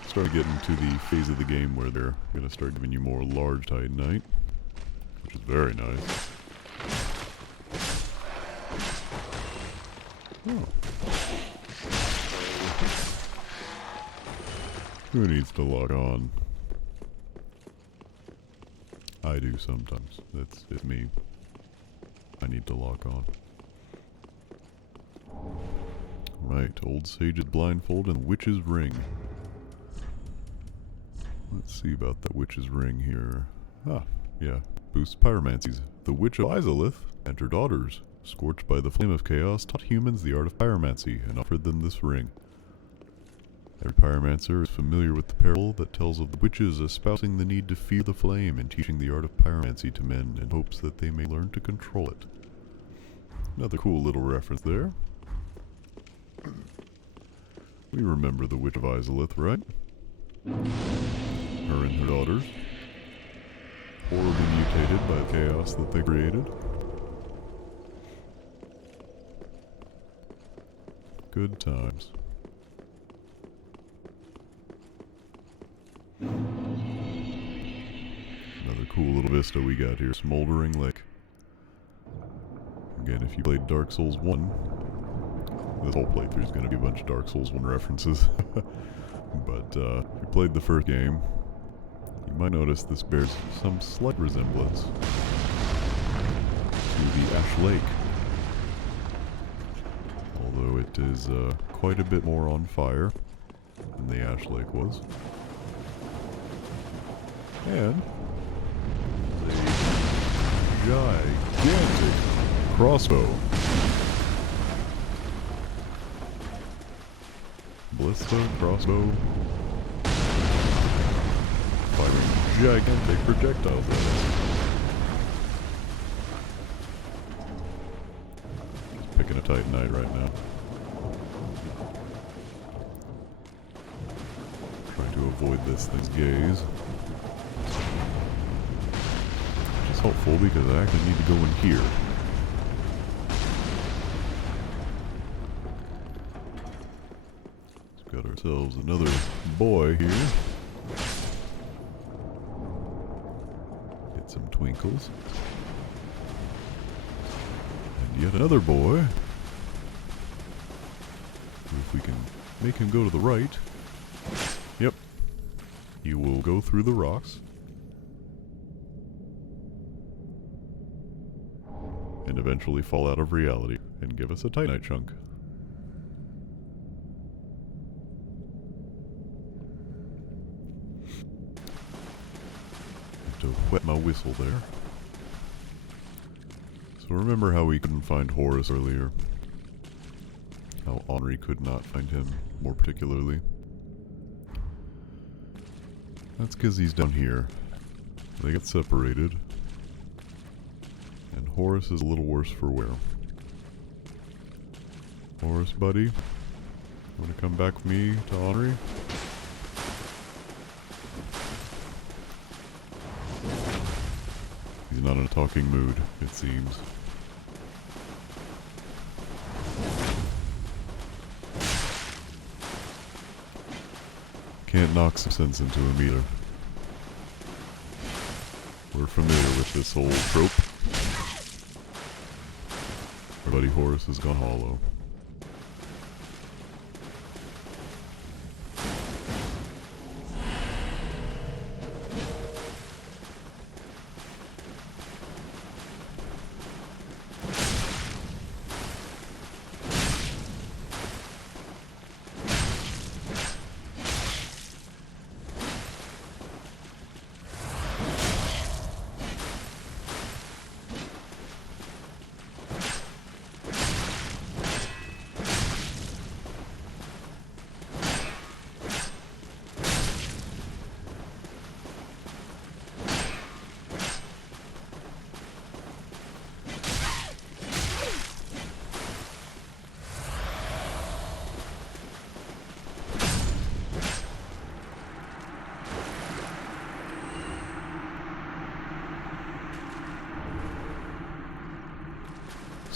Start getting to the phase of the game where they're going to start giving you more large Titanite, which is very nice. Oh. Who needs to log on? I do sometimes. It's me. I need to log on. Right, Old Sage's Blindfold and Witch's Ring. Let's see about that Witch's Ring here. Ah, yeah. Boosts pyromancies. The Witch of Isilith and her daughters, scorched by the flame of chaos, taught humans the art of pyromancy and offered them this ring. Every pyromancer is familiar with the parable that tells of the witches espousing the need to fear the flame and teaching the art of pyromancy to men in hopes that they may learn to control it. Another cool little reference there. We remember the Witch of Isilith, right? Her and her daughters, horribly mutated by the chaos that they created. Good times. Another cool little vista we got here, Smoldering Lake. Again, if you played Dark Souls 1, this whole playthrough is going to be a bunch of Dark Souls 1 references. But if you played the first game, you might notice this bears some slight resemblance to the Ash Lake. Although it is quite a bit more on fire than the Ash Lake was. And a gigantic crossbow. Ballista, crossbow, firing gigantic projectiles at us. Just picking a Titanite right now. Trying to avoid this thing's gaze. Which is helpful because I actually need to go in here. Got ourselves another boy here. Get some twinkles. And yet another boy. If we can make him go to the right. Yep. He will go through the rocks. And eventually fall out of reality and give us a Titanite chunk. To wet my whistle there. So remember how we couldn't find Horus earlier? How Henri could not find him more particularly? That's because he's down here. They get separated. And Horus is a little worse for wear. Horus, buddy? Want to come back with me to Henri? He's not in a talking mood, it seems. Can't knock some sense into him either. We're familiar with this old trope. Our buddy Horus has gone hollow.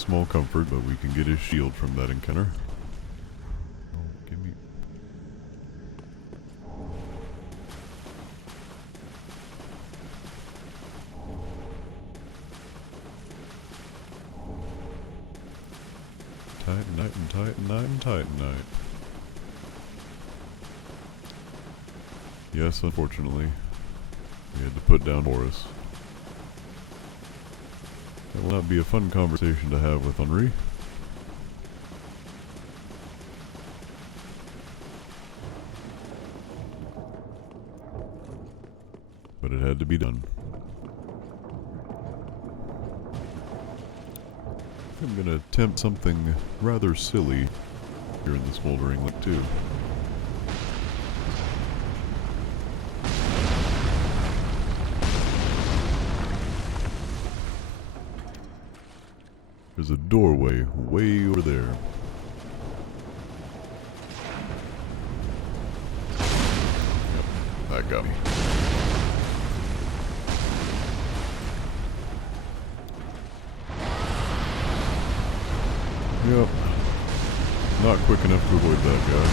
small comfort, but we can get his shield from that encounter. Oh, give me... Titanite and Titanite and Titanite. Yes, unfortunately, we had to put down Horus. That will not be a fun conversation to have with Henri. But it had to be done. I'm gonna attempt something rather silly here in the Smoldering Lake too. There's a doorway way over there. Yep, that got me. Yep. Not quick enough to avoid that guy.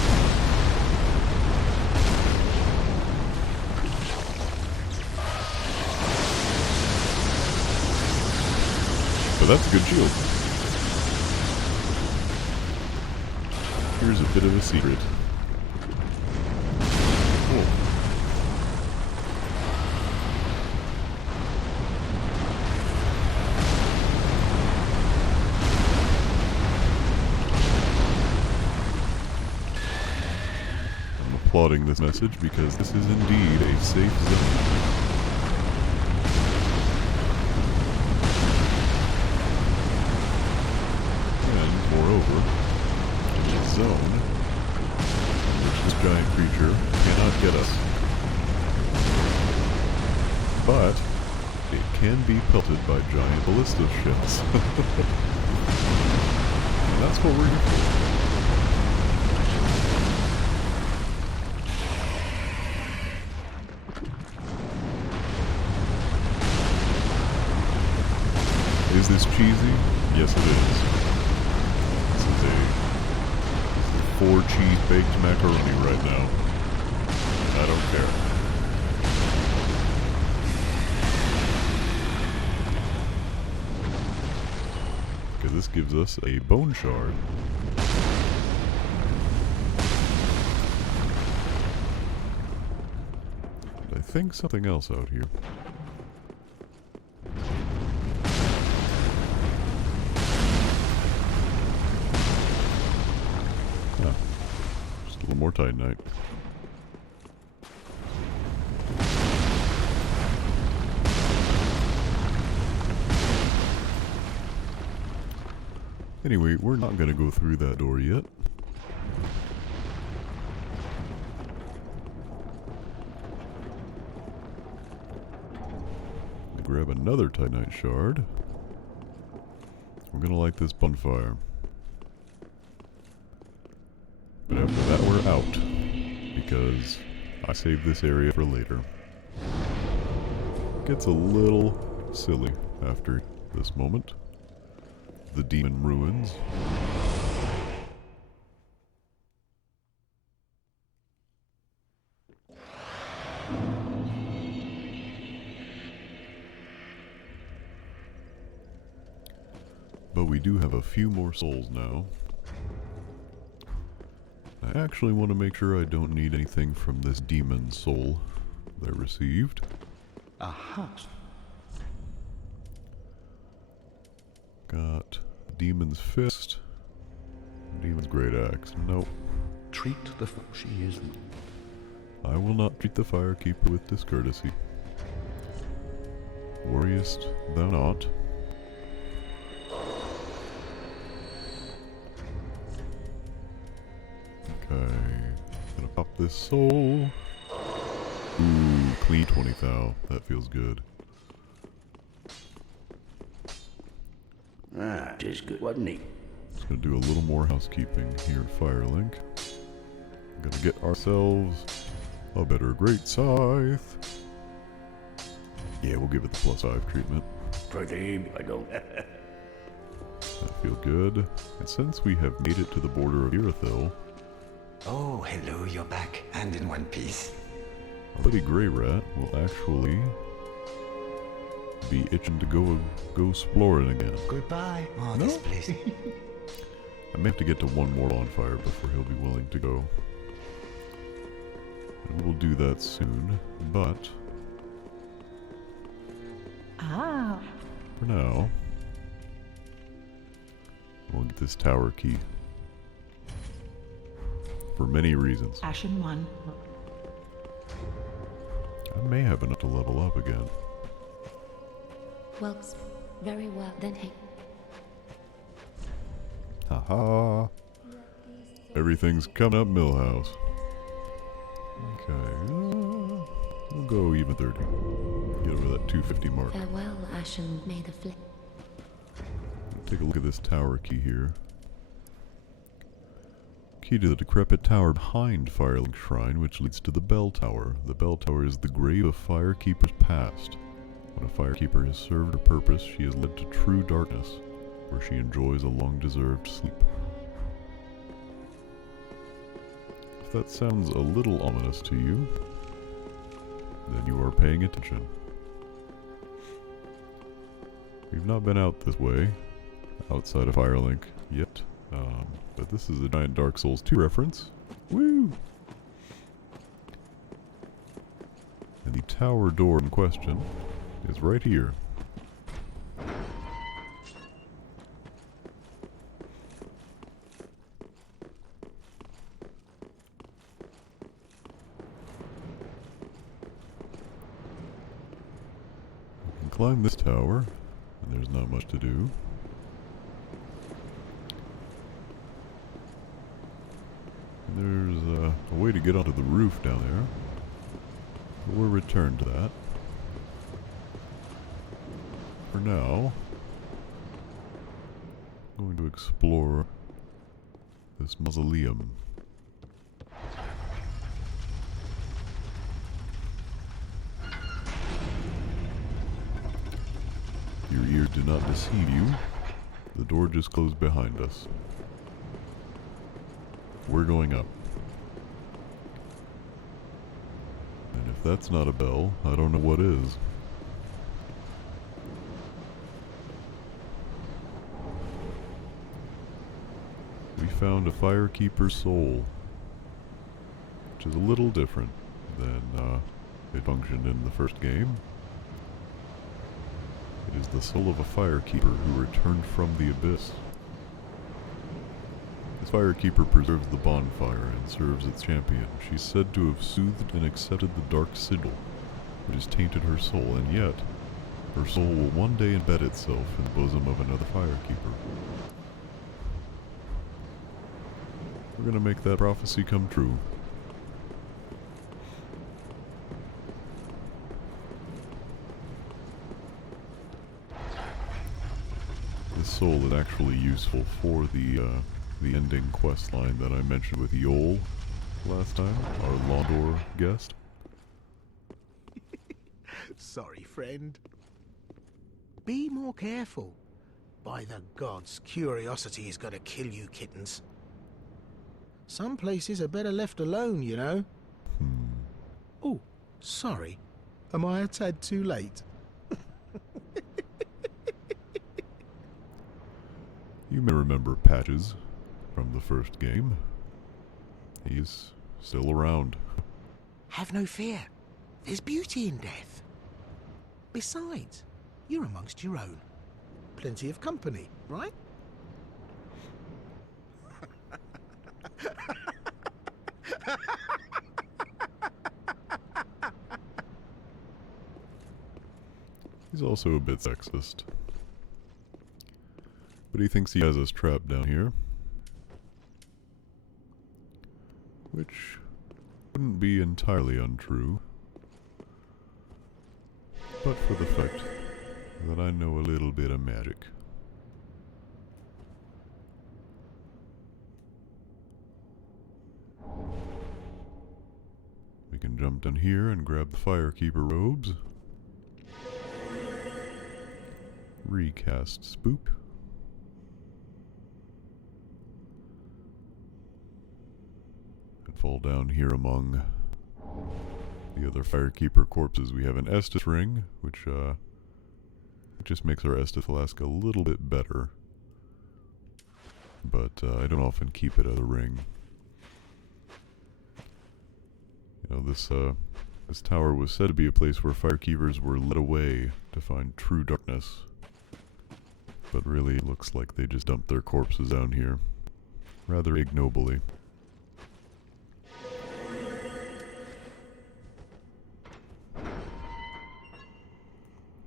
But that's a good shield. Here's a bit of a secret. Cool. I'm applauding this message because this is indeed a safe zone. Moreover, in a zone in which this giant creature cannot get us. But it can be pelted by giant ballista shells. And that's what we're here for. Is this cheesy? Yes, it is. 4 cheese baked macaroni right now. I don't care. Because this gives us a bone shard. And I think something else out here. More Titanite. Anyway, we're not going to go through that door yet. Grab another Titanite shard. We're going to light this bonfire. But after that we're out, because I saved this area for later. Gets a little silly after this moment. The demon ruins. But we do have a few more souls now. I actually want to make sure I don't need anything from this demon soul that I received. Aha. Got Demon's Fist, Demon's Great Axe. Nope. Treat the she is. I will not treat the Firekeeper with discourtesy. Worriest thou not. Okay, gonna pop this soul. Ooh, clean 20 thou. That feels good. Ah, just good, wasn't he? Just gonna do a little more housekeeping here at Firelink. Gonna get ourselves a better great scythe. Yeah, we'll give it the +5 treatment. Pretty, I don't. I feel good. And since we have made it to the border of Irithyll, Oh, hello, you're back, and in one piece. our buddy Grey Rat will actually be itching to go exploring again. Goodbye. Oh, No? this place. I may have to get to one more bonfire before he'll be willing to go. And we'll do that soon, but Ah, for now, we'll get this tower key. For many reasons. Ashen One. I may have enough to level up again. Well, very well. Then take. Haha. Everything's coming up Millhouse. Okay. We'll go even 30. Get over that 250 mark. Farewell, Ashen. May the flame. Take a look at this tower key here. Key to the decrepit tower behind Firelink Shrine, which leads to the bell tower. The bell tower is the grave of Firekeeper's past. When a Firekeeper has served her purpose, she is led to true darkness, where she enjoys a long-deserved sleep. If that sounds a little ominous to you, then you are paying attention. We've not been out this way, outside of Firelink, yet. But this is a giant Dark Souls 2 reference. Woo! And the tower door in question is right here. You can climb this tower, and there's not much to do. There's a way to get onto the roof down there, but we'll return to that. For now, I'm going to explore this mausoleum. Your ears do not deceive you. The door just closed behind us. We're going up. And if that's not a bell, I don't know what is. We found a Firekeeper's soul, which is a little different than it functioned in the first game. It is the soul of a Firekeeper who returned from the abyss. This Firekeeper preserves the bonfire and serves its champion. She's said to have soothed and accepted the dark sigil, which has tainted her soul, and yet, her soul will one day embed itself in the bosom of another Firekeeper. We're gonna make that prophecy come true. This soul is actually useful for the ending quest line that I mentioned with Yol last time, our Londor guest. Sorry, friend. Be more careful. By the gods, curiosity is gonna kill you, kittens. Some places are better left alone, you know. Oh, sorry. Am I a tad too late? You may remember Patches from the first game. He's still around. Have no fear. There's beauty in death. Besides, you're amongst your own. Plenty of company, right? He's also a bit sexist. But he thinks he has us trapped down here. Which wouldn't be entirely untrue. But for the fact that I know a little bit of magic. We can jump down here and grab the Firekeeper robes. Recast Spook. fall down here among the other Firekeeper corpses. We have an Estus Ring, which just makes our Estus flask a little bit better. But I don't often keep it as a ring. You know, this tower was said to be a place where Firekeepers were led away to find true darkness. But really, it looks like they just dumped their corpses down here. Rather ignobly.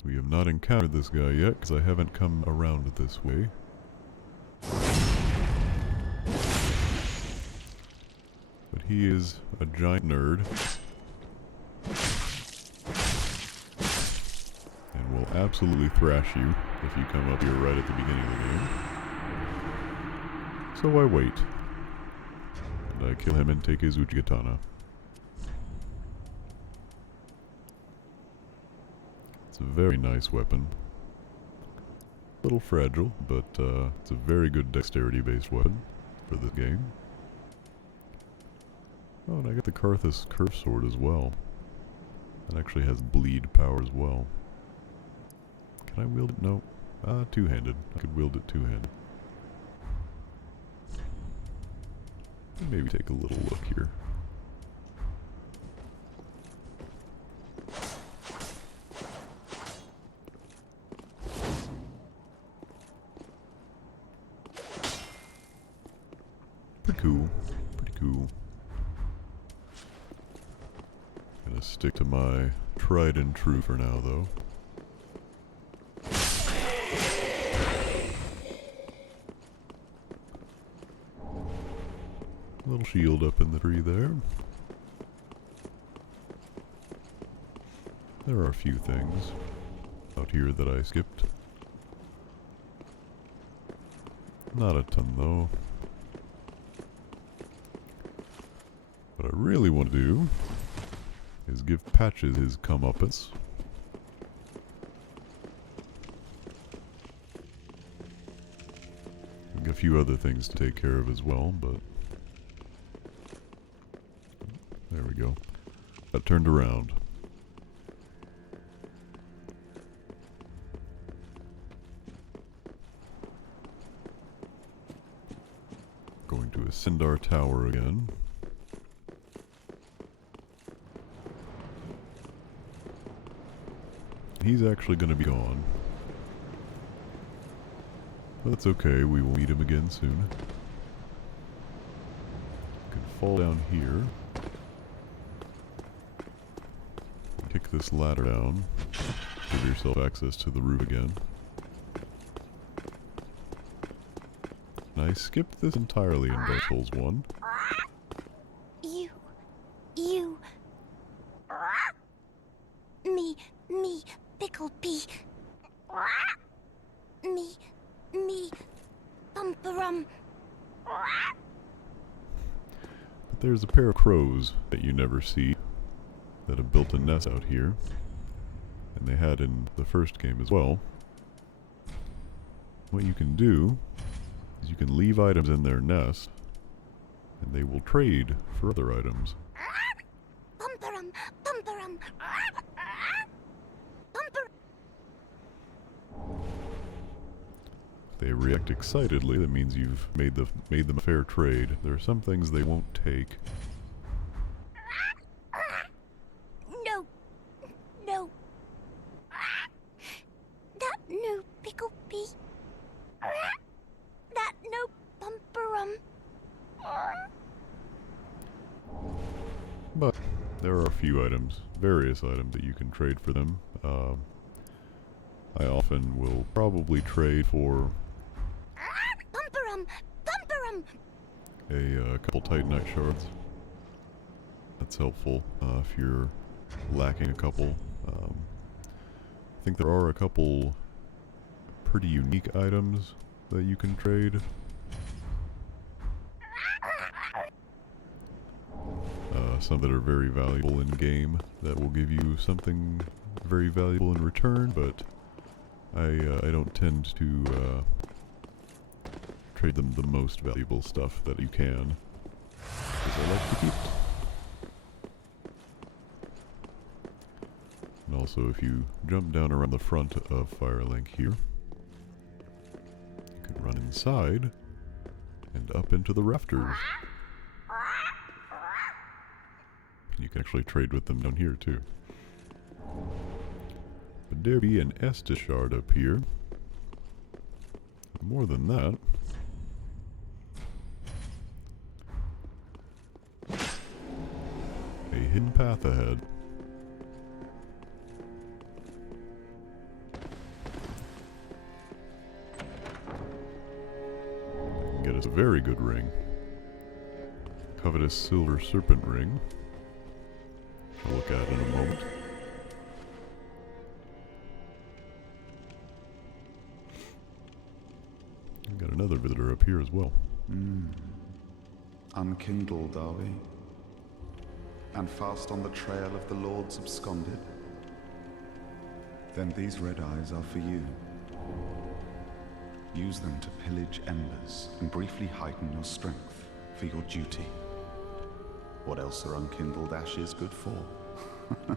We have not encountered this guy yet, because I haven't come around it this way. But he is a giant nerd. And will absolutely thrash you if you come up here right at the beginning of the game. So I wait. And I kill him and take his Uchigatana. It's a very nice weapon. A little fragile, but it's a very good dexterity-based weapon for this game. Oh, and I got the Karthus Curve Sword as well. It actually has bleed power as well. Can I wield it? No. Two-handed. I could wield it two-handed. Maybe take a little look here. Pretty cool. Pretty cool. Gonna stick to my tried and true for now, though. Little shield up in the tree there. There are a few things out here that I skipped. Not a ton, though. What I really want to do is give Patches his comeuppance. I've got a few other things to take care of as well, but... There we go. That turned around. Going to ascend our tower again. He's actually going to be gone. But that's okay, we will meet him again soon. You can fall down here. Kick this ladder down. Give yourself access to the roof again. And I skipped this entirely in Dark Souls 1. You. Me, pickled pea. Me, bumperum. But there's a pair of crows that you never see that have built a nest out here. And they had in the first game as well. What you can do is you can leave items in their nest, and they will trade for other items. Bumperum. If they react excitedly, that means you've made them a fair trade. There are some things they won't take. No. That no pickle pea. That no bumperum. But there are a few items, various items that you can trade for them. I often will probably trade for Bumperum. a couple Titanite shards. That's helpful if you're lacking a couple. I think there are a couple pretty unique items that you can trade. Some that are very valuable in game that will give you something very valuable in return, but I don't tend to trade them the most valuable stuff that you can. because I like to keep it. And also, if you jump down around the front of Firelink here, you can run inside and up into the rafters. You can actually trade with them down here too. But there be an Estus shard up here. More than that, a hidden path ahead. That can get us a very good ring. Covetous silver serpent ring. I'll look at in a moment. We've got another visitor up here as well. Unkindled, are we? And fast on the trail of the Lords absconded? Then these red eyes are for you. Use them to pillage embers and briefly heighten your strength for your duty. What else are unkindled ashes good for? So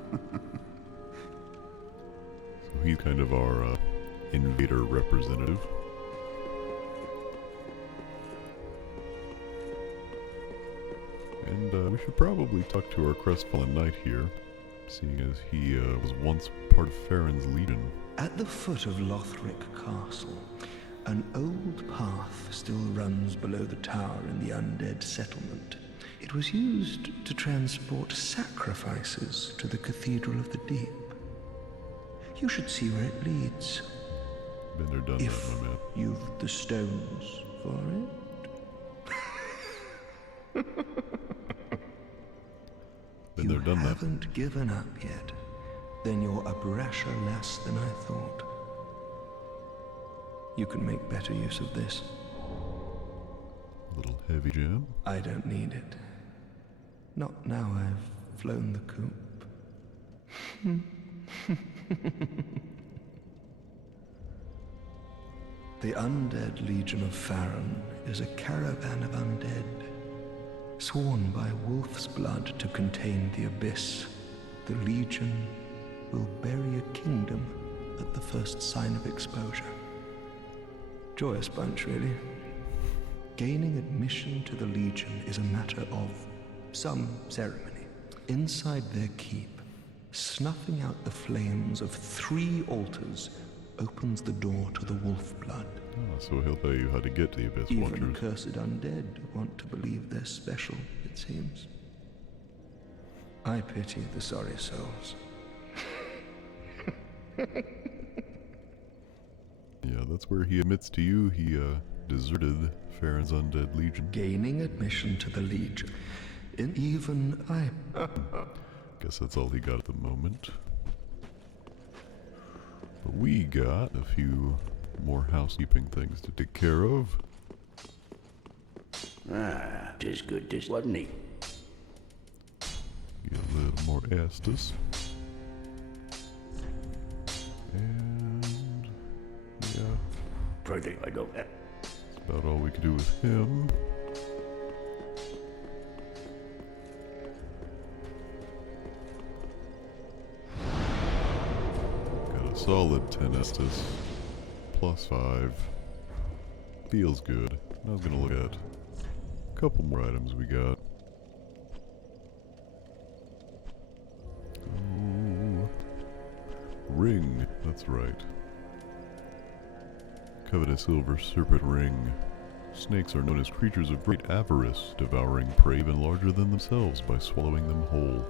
he's kind of our invader representative. And we should probably talk to our crestfallen knight here, seeing as he was once part of Farron's legion. At the foot of Lothric Castle, an old path still runs below the tower in the Undead settlement. It was used to transport sacrifices to the Cathedral of the Deep. You should see where it leads. Been there, done if that, my man. You've the stones for it. Been there, done You that. haven't given up yet. Then you're a brasher less than I thought. You can make better use of this. A little heavy jam. I don't need it. Not now I've flown the coop. The Undead Legion of Farron is a caravan of undead, sworn by wolf's blood to contain the abyss. The Legion will bury a kingdom at the first sign of exposure. Joyous bunch, really. Gaining admission to the Legion is a matter of some ceremony. Inside their keep, snuffing out the flames of 3 altars opens the door to the wolf blood. Ah, so he'll tell you how to get to the Abyss Even Watchers. cursed undead want to believe they're special, it seems. I pity the sorry souls. Yeah, that's where he admits to you he deserted Farron's Undead Legion. Gaining admission to the Legion. And even I... Guess that's all he got at the moment. But we got a few more housekeeping things to take care of. Ah, 'tis good, this wasn't he? Get a little more Estus. And yeah, Pretty, I don't. that's about all we could do with him. Got a solid 10 Estus. Plus 5. Feels good. I was gonna look at a couple more items we got. Oh, ring, that's right. Covetous silver serpent ring. Snakes are known as creatures of great avarice, devouring prey even larger than themselves by swallowing them whole.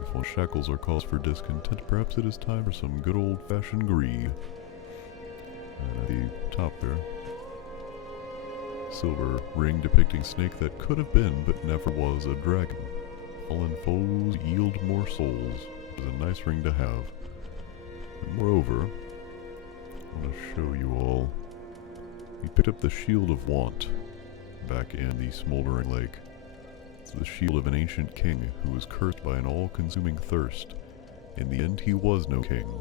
If one's shackles are cause for discontent, perhaps it is time for some good old-fashioned greed. And at the top there, silver ring depicting snake that could have been but never was a dragon. Fallen foes yield more souls. It is a nice ring to have. And moreover, I want to show you all. We picked up the Shield of Want back in the Smoldering Lake. It's the shield of an ancient king who was cursed by an all-consuming thirst. In the end, he was no king.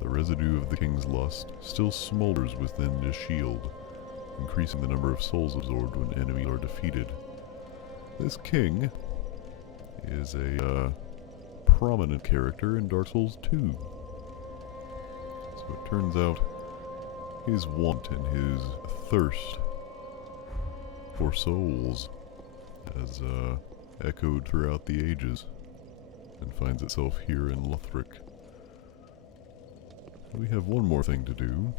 The residue of the king's lust still smolders within the shield, increasing the number of souls absorbed when enemies are defeated. This king is a prominent character in Dark Souls 2. So it turns out his want and his thirst for souls has echoed throughout the ages and finds itself here in Lothric. We have one more thing to do.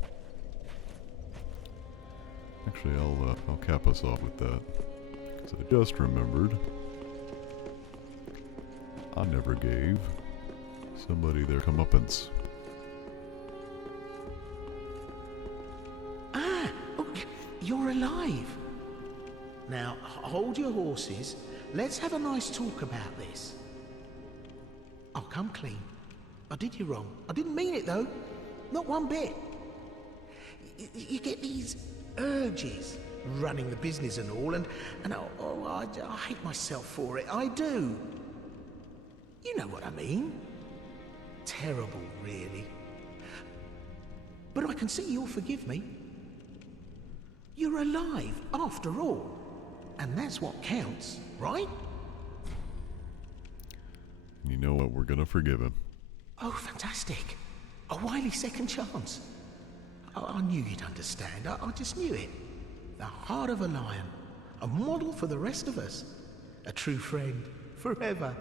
Actually, I'll cap us off with that, because I just remembered I never gave somebody their comeuppance. Ah! Oh, you're alive! Now, hold your horses. Let's have a nice talk about this. I'll come clean. I did you wrong. I didn't mean it, though. Not one bit. You get these urges, running the business and all, and I hate myself for it. I do. You know what I mean. Terrible, really. But I can see you'll forgive me. You're alive, after all. And that's what counts, right? You know what? We're gonna forgive him. Oh, fantastic. A wily second chance. I knew you'd understand. I just knew it. The heart of a lion. A model for the rest of us. A true friend. Forever.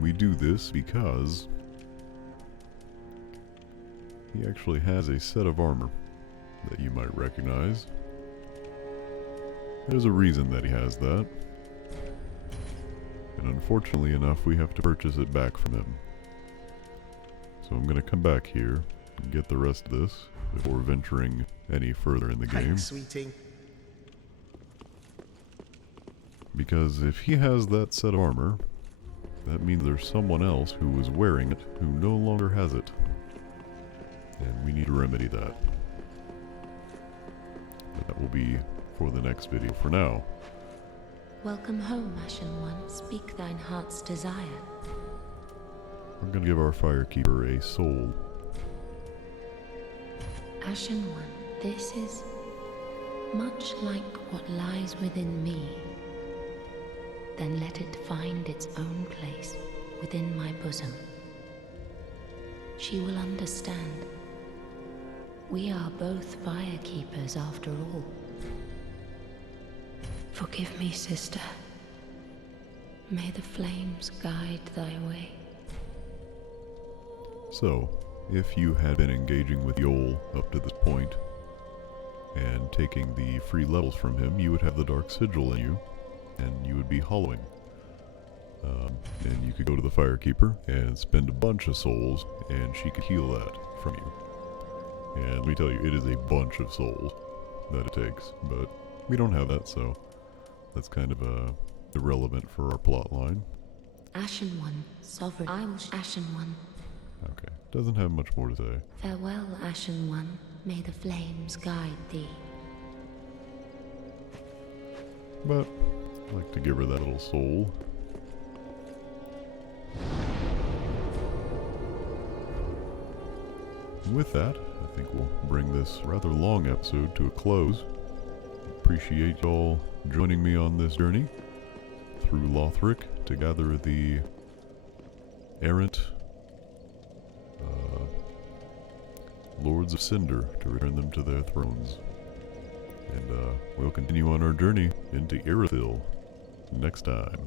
We do this because he actually has a set of armor that you might recognize. There's a reason that he has that. And unfortunately enough, we have to purchase it back from him. So I'm going to come back here and get the rest of this before venturing any further in the game. Thanks, sweeting. Because if he has that set of armor, that means there's someone else who was wearing it who no longer has it. And we need to remedy that. But that will be for the next video. For now, Welcome home, Ashen One. Speak thine heart's desire. we're going to give our Firekeeper a soul. Ashen One, this is much like what lies within me. Then let it find its own place within my bosom. She will understand. We are both Firekeepers after all. Forgive me, sister. May the flames guide thy way. So, if you had been engaging with Yol up to this point, and taking the free levels from him, you would have the Dark Sigil in you, and you would be hollowing. And you could go to the Firekeeper and spend a bunch of souls, and she could heal that from you. And let me tell you, it is a bunch of souls that it takes, but we don't have that, so that's kind of irrelevant for our plot line. Ashen One, sovereign. I will Ashen One. Okay, doesn't have much more to say. Farewell, Ashen One. May the flames guide thee. But I'd like to give her that little soul. And with that, I think we'll bring this rather long episode to a close. Appreciate y'all joining me on this journey through Lothric to gather the errant Lords of Cinder to return them to their thrones. And we'll continue on our journey into Irithyll next time.